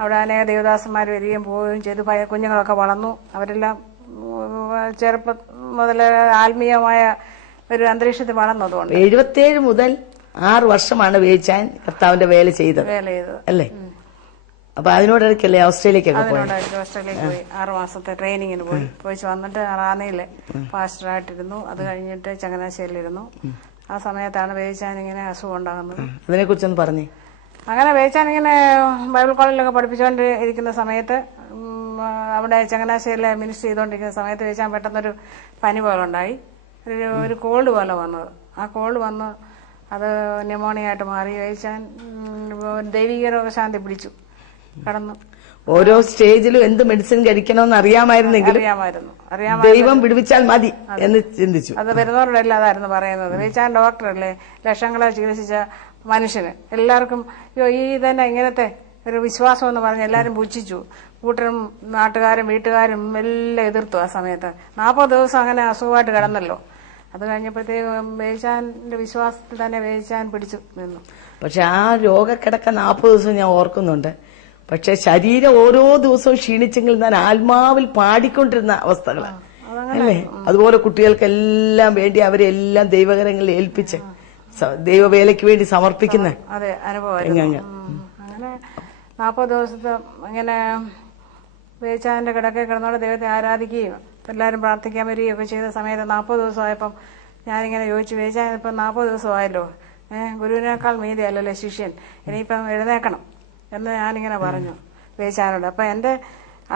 അവിടെ അനേക ദേവദാസന്മാർ വരികയും പോവുകയും ചെയ്തു. കുഞ്ഞുങ്ങളൊക്കെ വളർന്നു. അവരെല്ലാം ചെറുപ്പം മുതൽ ആത്മീയമായ ഒരു അന്തരീക്ഷത്തിൽ വളർന്നതുകൊണ്ട് 77 മുതൽ 6 വർഷമാണ് വേച്ചാൻ കർത്താവിന്റെ വേല ചെയ്തത് അല്ലേ? അപ്പൊ അതിനോടൊക്കെയല്ലേ ഓസ്ട്രേലിയക്കൊക്കെ പോയി? ഓസ്ട്രേലിയക്ക് പോയി 6 മാസത്തെ ട്രെയിനിങ്ങിന് പോയി വന്നിട്ട് റാന്നിയില് പാസ്റ്ററായിട്ടിരുന്നു. അത് കഴിഞ്ഞിട്ട് ചങ്ങനാശ്ശേരിയിലിരുന്നു. ആ സമയത്താണ് വേച്ചാൻ ഇങ്ങനെ അസുഖം ഉണ്ടാകുന്നത്. അതിനെ കുറിച്ചൊന്ന് പറഞ്ഞേ. അങ്ങനെ വേച്ചാൻ ഇങ്ങനെ ബൈബിൾ കോളേജിലൊക്കെ പഠിപ്പിച്ചുകൊണ്ട് ഇരിക്കുന്ന സമയത്ത് അവിടെ ചങ്ങനാശ്ശേരിയിലെ മിനിസ്റ്റർ ചെയ്തുകൊണ്ടിരിക്കുന്ന സമയത്ത് വേച്ചാൻ പെട്ടെന്നൊരു പനി പോലെ ഉണ്ടായി. ഒരു കോൾഡ് പോലെ വന്നത്. ആ കോൾഡ് വന്ന് അത് ന്യൂമോണിയ ആയിട്ട് മാറി. വേച്ചാൻ ദൈവിക രോഗശാന്തി പിടിച്ചു കടന്നു. ഓരോ സ്റ്റേജിലും എന്ത് മെഡിസിൻ കഴിക്കണമെന്ന് അറിയാമായിരുന്നെങ്കിലും ദൈവം വിടുവിച്ചാൽ മതി എന്ന് ചിന്തിച്ചു. അത് വരുന്നവരോടെല്ലാം അതായിരുന്നു പറയുന്നത്. വേച്ചാൻ ഡോക്ടറല്ലേ, ലക്ഷങ്ങളെ ചികിത്സിച്ച മനുഷ്യന് എല്ലാവർക്കും ഈ തന്നെ ഇങ്ങനത്തെ ഒരു വിശ്വാസം എന്ന് പറഞ്ഞ് എല്ലാവരും പുച്ഛിച്ചു. കൂട്ടരും നാട്ടുകാരും വീട്ടുകാരും എല്ലാം എതിർത്തു. ആ സമയത്ത് 40 ദിവസം അങ്ങനെ അസുഖമായിട്ട് കിടന്നല്ലോ. അത് കഴിഞ്ഞപ്പോഴത്തേക്കും വേച്ചാന്റെ വിശ്വാസത്തിൽ തന്നെ വേച്ചാൻ പിടിച്ചു നിന്നു. പക്ഷെ ആ രോഗക്കിടക്ക 40 ദിവസം ഞാൻ ഓർക്കുന്നുണ്ട്. പക്ഷെ ശരീരം ഓരോ ദിവസവും ക്ഷീണിച്ചെങ്കിൽ ഞാൻ ആത്മാവിൽ പാടിക്കൊണ്ടിരുന്ന അവസ്ഥകളാണ് അല്ലേ? അതുപോലെ കുട്ടികൾക്കെല്ലാം വേണ്ടി അവരെല്ലാം ദൈവകരങ്ങളിൽ ഏൽപ്പിച്ച് ദൈവവേലയ്ക്ക് വേണ്ടി സമർപ്പിക്കുന്ന അനുഭവം. അങ്ങനെ 40 ദിവസത്തെ ഇങ്ങനെ വേച്ചാന്റെ കിടക്കെ കിടന്നോടെ ദൈവത്തെ ആരാധിക്കുകയും എല്ലാവരും പ്രാർത്ഥിക്കാൻ വരികയൊക്കെ ചെയ്ത സമയത്ത് 40 ദിവസമായപ്പം ഞാനിങ്ങനെ ചോദിച്ചു, വേച്ചാൻ ഇപ്പം 40 ദിവസമായല്ലോ, ഗുരുവിനേക്കാൾ മീതിയല്ലല്ലേ ശിഷ്യൻ, ഇനിയിപ്പം എഴുന്നേക്കണം എന്ന് ഞാനിങ്ങനെ പറഞ്ഞു വേച്ചാനോട്. അപ്പൊ എന്റെ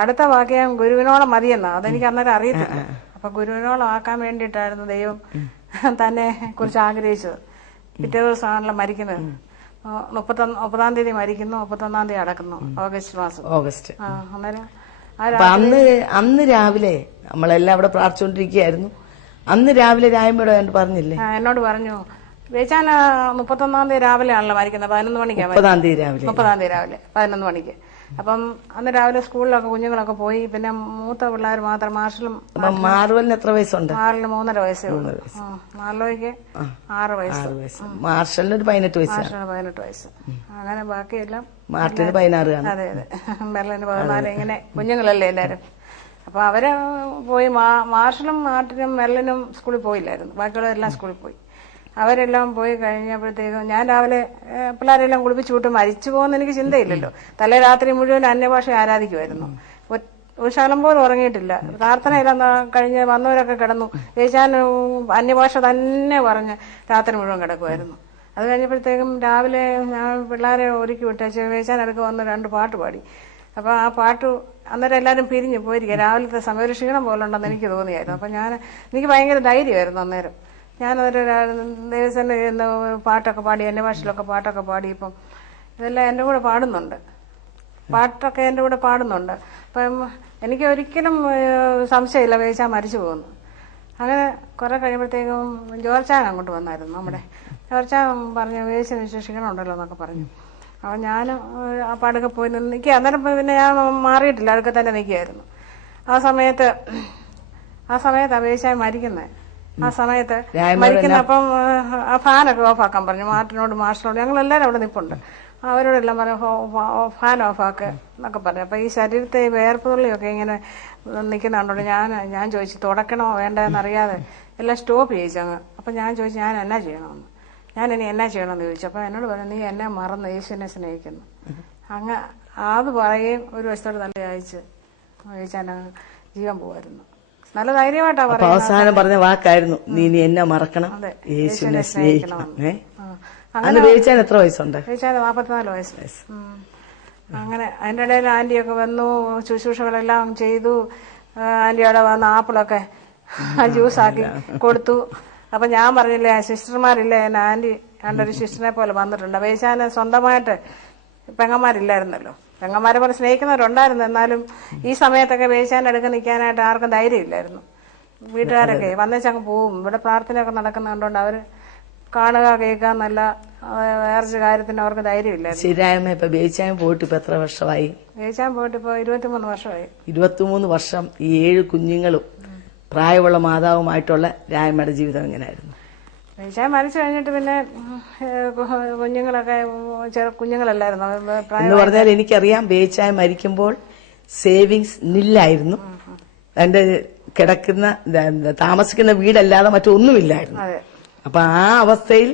അടുത്ത വാക്യം ഗുരുവിനോളം മതിയെന്നാ. അതെനിക്ക് അന്നേരം അറിയത്തില്ല. അപ്പൊ ഗുരുവിനോളം ആക്കാൻ വേണ്ടിയിട്ടായിരുന്നു ദൈവം തന്നെ കുറിച്ച് ആഗ്രഹിച്ചത്. പിറ്റേ ദിവസമാണല്ലോ മരിക്കുന്നത്. 30-ാം തീയതി മരിക്കുന്നു, 31-ാം തീയതി അടക്കുന്നു. ഓഗസ്റ്റ്. അന്നേരം അന്ന് രാവിലെ നമ്മളെല്ലാം അവിടെ പ്രാർത്ഥിച്ചുകൊണ്ടിരിക്കുകയായിരുന്നു. അന്ന് രാവിലെ രായമ്മയോട് പറഞ്ഞില്ലേ? എന്നോട് പറഞ്ഞു, വേച്ചാൻ 31-ാം തീയതി രാവിലെ ആണല്ലോ മരിക്കുന്നത്. 11 മണിക്കാണ്. 30-ാം തീയതി രാവിലെ 11 മണിക്ക്. അപ്പം അന്ന് രാവിലെ സ്കൂളിലൊക്കെ കുഞ്ഞുങ്ങളൊക്കെ പോയി. പിന്നെ മൂത്ത പിള്ളേർ മാത്രം. മാർവലിന് എത്ര വയസ്സുണ്ട്? മാർവലിന് 3.5 വയസ്സേ ഉള്ളൂ. മാർലോയ്ക്ക് 6 വയസ്സ്. മാർഷലിന് ഒരു 18 വയസ്സ്. അങ്ങനെ ബാക്കിയെല്ലാം മാർട്ടിന് 16. അതെ. മെർലിന് 14. ഇങ്ങനെ കുഞ്ഞുങ്ങളല്ലേ എല്ലാരും. അപ്പൊ അവര് പോയി. മാർഷലും മാർട്ടിനും മെർലിനും സ്കൂളിൽ പോയില്ലായിരുന്നു. ബാക്കിയുള്ളവരെല്ലാം സ്കൂളിൽ പോയി. അവരെല്ലാം പോയി കഴിഞ്ഞപ്പോഴത്തേക്കും ഞാൻ രാവിലെ പിള്ളേരെല്ലാം കുളിപ്പിച്ചു വിട്ട് മരിച്ചു പോകുന്ന എനിക്ക് ചിന്തയില്ലല്ലോ. തലേ രാത്രി മുഴുവൻ അന്യഭാഷ ആരാധിക്കുമായിരുന്നു. ഒരു ശകലം പോലും ഉറങ്ങിയിട്ടില്ല. പ്രാർത്ഥനയെല്ലാം കഴിഞ്ഞ് വന്നവരൊക്കെ കിടന്നു. വേച്ചാൻ അന്യഭാഷ തന്നെ പറഞ്ഞ് രാത്രി മുഴുവൻ കിടക്കുമായിരുന്നു. അത് കഴിഞ്ഞപ്പോഴത്തേക്കും രാവിലെ ഞാൻ പിള്ളേരെ ഒരുക്കി വിട്ടേച്ച് വേച്ചാൻ അടുക്ക് വന്ന് 2 പാട്ട് പാടി. അപ്പൊ ആ പാട്ട് അന്നേരം എല്ലാവരും പിരിഞ്ഞു പോയിരിക്കുക. രാവിലത്തെ സമയം ഒരു ക്ഷീണം പോലെ ഉണ്ടെന്ന് എനിക്ക് തോന്നിയായിരുന്നു. അപ്പൊ എനിക്ക് ഭയങ്കര ധൈര്യമായിരുന്നു അന്നേരം. ഞാനതൊരു ദേവസ്വം പാട്ടൊക്കെ പാടി, എൻ്റെ ഭാഷയിലൊക്കെ പാട്ടൊക്കെ പാടി. ഇപ്പം ഇതെല്ലാം എൻ്റെ കൂടെ പാടുന്നുണ്ട്. അപ്പം എനിക്ക് ഒരിക്കലും സംശയമില്ല വേവിച്ചാൽ മരിച്ചു പോകുന്നു. അങ്ങനെ കുറെ കഴിയുമ്പോഴത്തേക്കും ജോർച്ചാൻ അങ്ങോട്ട് വന്നായിരുന്നു. നമ്മുടെ ജോർച്ചാൻ പറഞ്ഞു വേവിച്ചതിന് ശേഷം ക്ഷീണമുണ്ടല്ലോ എന്നൊക്കെ പറഞ്ഞു. അപ്പോൾ ഞാൻ ആ പാടൊക്കെ പോയി നിൽക്കുക. അന്നേരം പിന്നെ ഞാൻ മാറിയിട്ടില്ല, അടുക്ക തന്നെ നിൽക്കുകയായിരുന്നു. ആ സമയത്താണ് വേവിച്ചാൻ മരിക്കുന്നത്. ആ സമയത്ത് മരിക്കുന്ന അപ്പം ആ ഫാനൊക്കെ ഓഫാക്കാൻ പറഞ്ഞു. മാഷിനോട് ഞങ്ങളെല്ലാവരും അവിടെ നിൽപ്പുണ്ട്. അവരോടെല്ലാം പറഞ്ഞു ഫാൻ ഓഫാക്ക് എന്നൊക്കെ പറഞ്ഞു. അപ്പം ഈ ശരീരത്തെ വേർപ്പ് തുള്ളിയൊക്കെ ഇങ്ങനെ നിൽക്കുന്നുണ്ടോ. ഞാൻ ചോദിച്ചു തുടക്കണോ വേണ്ടതെന്നറിയാതെ എല്ലാം സ്റ്റോപ്പ് ചെയ്യിച്ചു അങ്ങ്. അപ്പം ഞാൻ ചോദിച്ചു ഞാൻ എന്നാ ചെയ്യണമെന്ന്, ഞാനിനി എന്നാ ചെയ്യണമെന്ന് ചോദിച്ചു. അപ്പം എന്നോട് പറഞ്ഞു നീ എന്നെ മറന്ന് യേശുവിനെ സ്നേഹിക്കുന്നു. അങ്ങ് അത് പറയുകയും ഒരു വശത്തോട് നല്ല അയച്ച് ചോദിച്ചാൽ അങ്ങ് ജീവൻ പോവായിരുന്നു. നല്ല ധൈര്യമായിട്ടാ പറയുന്നത്. അവസാനം പറഞ്ഞ വാക്കായിരുന്നു നീ എന്നെ മറക്കണം, യേശുവിനെ സ്നേഹിക്കണം. അങ്ങനെ വേവിച്ചാൻ എത്ര വയസ്സുണ്ട്? വേവിച്ചാൽ 44 വയസ്സ്. അങ്ങനെ അതിൻ്റെ ഇടയിൽ ആന്റിയൊക്കെ വന്നു, ശുശ്രൂഷകളെല്ലാം ചെയ്തു. ആന്റിയോടെ വന്ന് ആപ്പിളൊക്കെ ജ്യൂസാക്കി കൊടുത്തു. അപ്പൊ ഞാൻ പറഞ്ഞില്ലേ സിസ്റ്റർമാരില്ലേ, എന്നെ ആന്റി കണ്ടൊരു സിസ്റ്ററിനെ പോലെ വന്നിട്ടുണ്ട്. വേവിച്ചാന് സ്വന്തമായിട്ട് പെങ്ങന്മാരില്ലായിരുന്നല്ലോ. പെങ്ങന്മാരെ പോലെ സ്നേഹിക്കുന്നവരുണ്ടായിരുന്നു. എന്നാലും ഈ സമയത്തൊക്കെ വേവിച്ചാൻ്റെ അടുക്ക് നിൽക്കാനായിട്ട് ആർക്കും ധൈര്യമില്ലായിരുന്നു. വീട്ടുകാരൊക്കെ വന്നേച്ചങ്ങ് പോവും. ഇവിടെ പ്രാർത്ഥനയൊക്കെ നടക്കുന്ന കണ്ടുകൊണ്ട് അവര് കാണുക കേൾക്കുക എന്നല്ല വേറൊരു കാര്യത്തിന് അവർക്ക് ധൈര്യമില്ലായിരുന്നു. ശരിയായ്മ ഇപ്പൊ വേവിച്ചാൻ പോയിട്ട് ഇപ്പൊ എത്ര വർഷമായി? വേവിച്ചാൻ പോയിട്ട് ഇപ്പൊ 23 വർഷമായി. 23 വർഷം ഈ 7 കുഞ്ഞുങ്ങളും പ്രായമുള്ള മാതാവുമായിട്ടുള്ള രായമ്മയുടെ ജീവിതം എങ്ങനെയായിരുന്നു? വേവിച്ചാൻ മരിച്ചു കഴിഞ്ഞിട്ട് പിന്നെ കുഞ്ഞുങ്ങളൊക്കെ കുഞ്ഞുങ്ങളല്ലായിരുന്നു എന്ന് പറഞ്ഞാൽ എനിക്കറിയാം വേവിച്ചാൻ മരിക്കുമ്പോൾ സേവിങ്സ് നില്ലായിരുന്നു. എന്റെ കിടക്കുന്ന താമസിക്കുന്ന വീടല്ലാതെ മറ്റൊന്നുമില്ലായിരുന്നു. അപ്പൊ ആ അവസ്ഥയിൽ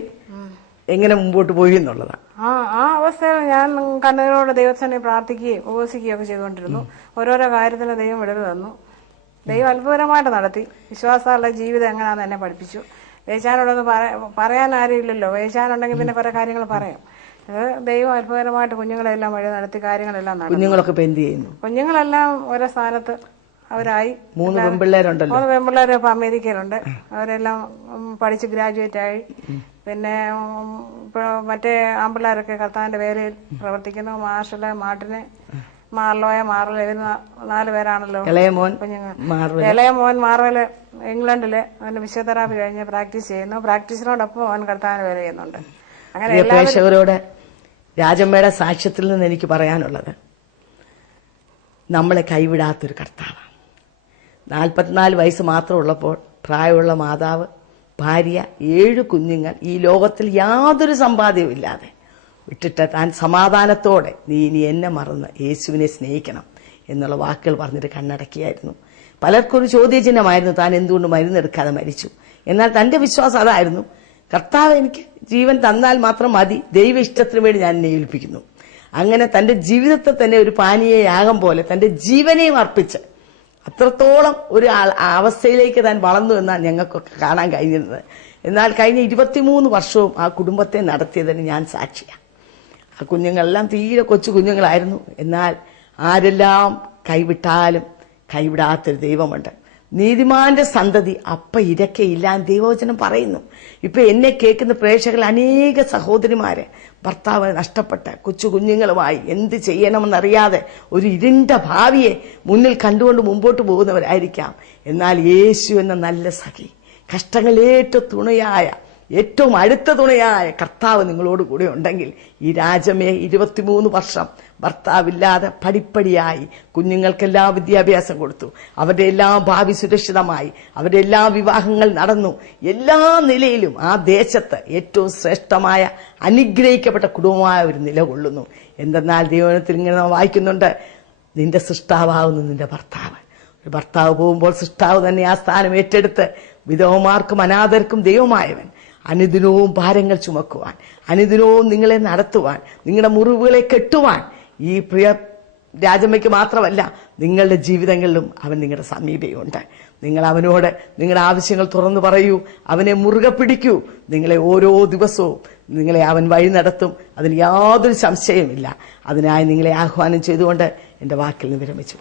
എങ്ങനെ മുമ്പോട്ട് പോയി എന്നുള്ളതാണ്. ആ അവസ്ഥയിൽ ഞാൻ കണ്ണുകളോട് ദൈവത്തിനെ പ്രാർത്ഥിക്കുകയും ഉപവസിക്കുകയും ഒക്കെ ചെയ്തുകൊണ്ടിരുന്നു. ഓരോരോ കാര്യത്തിന് ദൈവം വിടവ് തന്നു. ദൈവം അത്ഭുതകരമായിട്ട് നടത്തി. വിശ്വാസമുള്ള ജീവിതം എങ്ങനെയാണെന്ന് എന്നെ പഠിപ്പിച്ചു. വേവിച്ചാനോടൊന്നും പറയാൻ ആരും ഇല്ലല്ലോ. വേവിച്ചാനുണ്ടെങ്കിൽ പിന്നെ കുറെ കാര്യങ്ങൾ പറയാം. ദൈവം അത്ഭുതകരമായിട്ട് കുഞ്ഞുങ്ങളെല്ലാം വഴി നടത്തി കാര്യങ്ങളെല്ലാം നടത്തി. കുഞ്ഞുങ്ങളൊക്കെ എന്ത് ചെയ്യുന്നു? കുഞ്ഞുങ്ങളെല്ലാം ഓരോ സ്ഥാനത്ത് അവരായി. 3 പെൺപിള്ളേരുണ്ടല്ലോ. 3 പെൺപിള്ളേർ ഇപ്പൊ അമേരിക്കയിലുണ്ട്. അവരെല്ലാം പഠിച്ച് ഗ്രാജുവേറ്റ് ആയി. പിന്നെ മറ്റേ ആൺപിള്ളേരൊക്കെ കർത്താവിന്റെ വേലയിൽ പ്രവർത്തിക്കുന്നു. മാർഷല്, മാർട്ടിന്, മാർലോയ, മാർവൽ, ഇവർ 4 പേരാണല്ലോ കുഞ്ഞുങ്ങൾ. ഇളയ മോൻ മാർവല് ഇംഗ്ലണ്ടില് അവന് ഫിസിയോതെറാപ്പി കഴിഞ്ഞ് പ്രാക്ടീസ് ചെയ്യുന്നു. പ്രാക്ടീസിനോടൊപ്പം അവൻ കർത്താവിന് വേല ചെയ്യുന്നുണ്ട്. അങ്ങനെ പ്രേക്ഷകരോട് രാജമ്മയുടെ സാക്ഷ്യത്തിൽ നിന്ന് എനിക്ക് പറയാനുള്ളത്, നമ്മളെ കൈവിടാത്തൊരു കർത്താവ്. 44 വയസ്സ് മാത്രമുള്ളപ്പോൾ പ്രായമുള്ള മാതാവ്, ഭാര്യ, 7 കുഞ്ഞുങ്ങൾ, ഈ ലോകത്തിൽ യാതൊരു സമ്പാദ്യവും ഇല്ലാതെ വിട്ടിട്ട് താൻ സമാധാനത്തോടെ നീ ഇനി എന്നെ മറന്ന് യേശുവിനെ സ്നേഹിക്കണം എന്നുള്ള വാക്കുകൾ പറഞ്ഞിട്ട് കണ്ണടക്കിയായിരുന്നു. പലർക്കും ഒരു ചോദ്യചിഹ്നമായിരുന്നു താൻ എന്തുകൊണ്ട് മരുന്നെടുക്കാതെ മരിച്ചു. എന്നാൽ തന്റെ വിശ്വാസം അതായിരുന്നു, കർത്താവ് എനിക്ക് ജീവൻ തന്നാൽ മാത്രം മതി, ദൈവ ഇഷ്ടത്തിന് വേണ്ടി ഞാൻ എന്നെ ഏൽപ്പിക്കുന്നു. അങ്ങനെ തന്റെ ജീവിതത്തെ തന്നെ ഒരു പാനീയയാഗം പോലെ തന്റെ ജീവനെയും അർപ്പിച്ച് അത്രത്തോളം ഒരു അവസ്ഥയിലേക്ക് താൻ വളർന്നു എന്നാണ് ഞങ്ങൾക്കൊക്കെ കാണാൻ കഴിഞ്ഞിരുന്നത്. എന്നാൽ കഴിഞ്ഞ 23 വർഷവും ആ കുടുംബത്തെ നടത്തിയതിന് ഞാൻ സാക്ഷിയാണ്. ആ കുഞ്ഞുങ്ങളെല്ലാം തീരെ കൊച്ചു കുഞ്ഞുങ്ങളായിരുന്നു. എന്നാൽ ആരെല്ലാം കൈവിട്ടാലും കൈവിടാത്തൊരു ദൈവമുണ്ട്. നീതിമാന്റെ സന്തതി അപ്പ ഇരക്കയില്ലാന്ന് ദൈവവചനം പറയുന്നു. ഇപ്പൊ എന്നെ കേൾക്കുന്ന പ്രേക്ഷകർ അനേക സഹോദരിമാരെ ഭർത്താവ് നഷ്ടപ്പെട്ട കൊച്ചു കുഞ്ഞുങ്ങളുമായി എന്ത് ചെയ്യണമെന്നറിയാതെ ഒരു ഇരുണ്ട ഭാവിയെ മുന്നിൽ കണ്ടുകൊണ്ട് മുമ്പോട്ട് പോകുന്നവരായിരിക്കാം. എന്നാൽ യേശു എന്ന നല്ല സഖി, കഷ്ടങ്ങളേറ്റവും തുണയായ, ഏറ്റവും അടുത്ത തുണയായ കർത്താവ് നിങ്ങളോട് കൂടെ ഉണ്ടെങ്കിൽ ഈ രാജമേ 23 വർഷം ഭർത്താവില്ലാതെ പടിപ്പടിയായി കുഞ്ഞുങ്ങൾക്കെല്ലാം വിദ്യാഭ്യാസം കൊടുത്തു. അവരുടെ എല്ലാ ഭാവി സുരക്ഷിതമായി, അവരുടെ എല്ലാ വിവാഹങ്ങൾ നടന്നു. എല്ലാ നിലയിലും ആ ദേശത്ത് ഏറ്റവും ശ്രേഷ്ഠമായ അനുഗ്രഹിക്കപ്പെട്ട കുടുംബമായ ഒരു നിലകൊള്ളുന്നു. എന്തെന്നാൽ ദൈവത്തിൽ ഇങ്ങനെ വായിക്കുന്നുണ്ട്, നിന്റെ സൃഷ്ടാവാകുന്നു നിന്റെ ഭർത്താവ്. ഒരു ഭർത്താവ് പോകുമ്പോൾ സൃഷ്ടാവ് തന്നെ ആ സ്ഥാനം ഏറ്റെടുത്ത് വിധവമാർക്കും അനാഥർക്കും ദൈവമായവൻ അനുദിനവും ഭാരങ്ങൾ ചുമക്കുവാൻ, അനുദിനവും നിങ്ങളെ നടത്തുവാൻ, നിങ്ങളുടെ മുറിവുകളെ കെട്ടുവാൻ ഈ പ്രിയ രാജമ്മയ്ക്ക് മാത്രമല്ല നിങ്ങളുടെ ജീവിതങ്ങളിലും അവൻ നിങ്ങളുടെ സമീപയുണ്ട്. നിങ്ങൾ അവനോട് നിങ്ങളുടെ ആവശ്യങ്ങൾ തുറന്നു പറയൂ, അവനെ മുറുകെ പിടിക്കൂ. നിങ്ങളെ ഓരോ ദിവസവും നിങ്ങളെ അവൻ വഴി നടത്തും, അതിന് യാതൊരു സംശയമില്ല. അതിനായി നിങ്ങളെ ആഹ്വാനം ചെയ്തുകൊണ്ട് എന്റെ വാക്കിൽ നിന്ന് വിരമിച്ചു.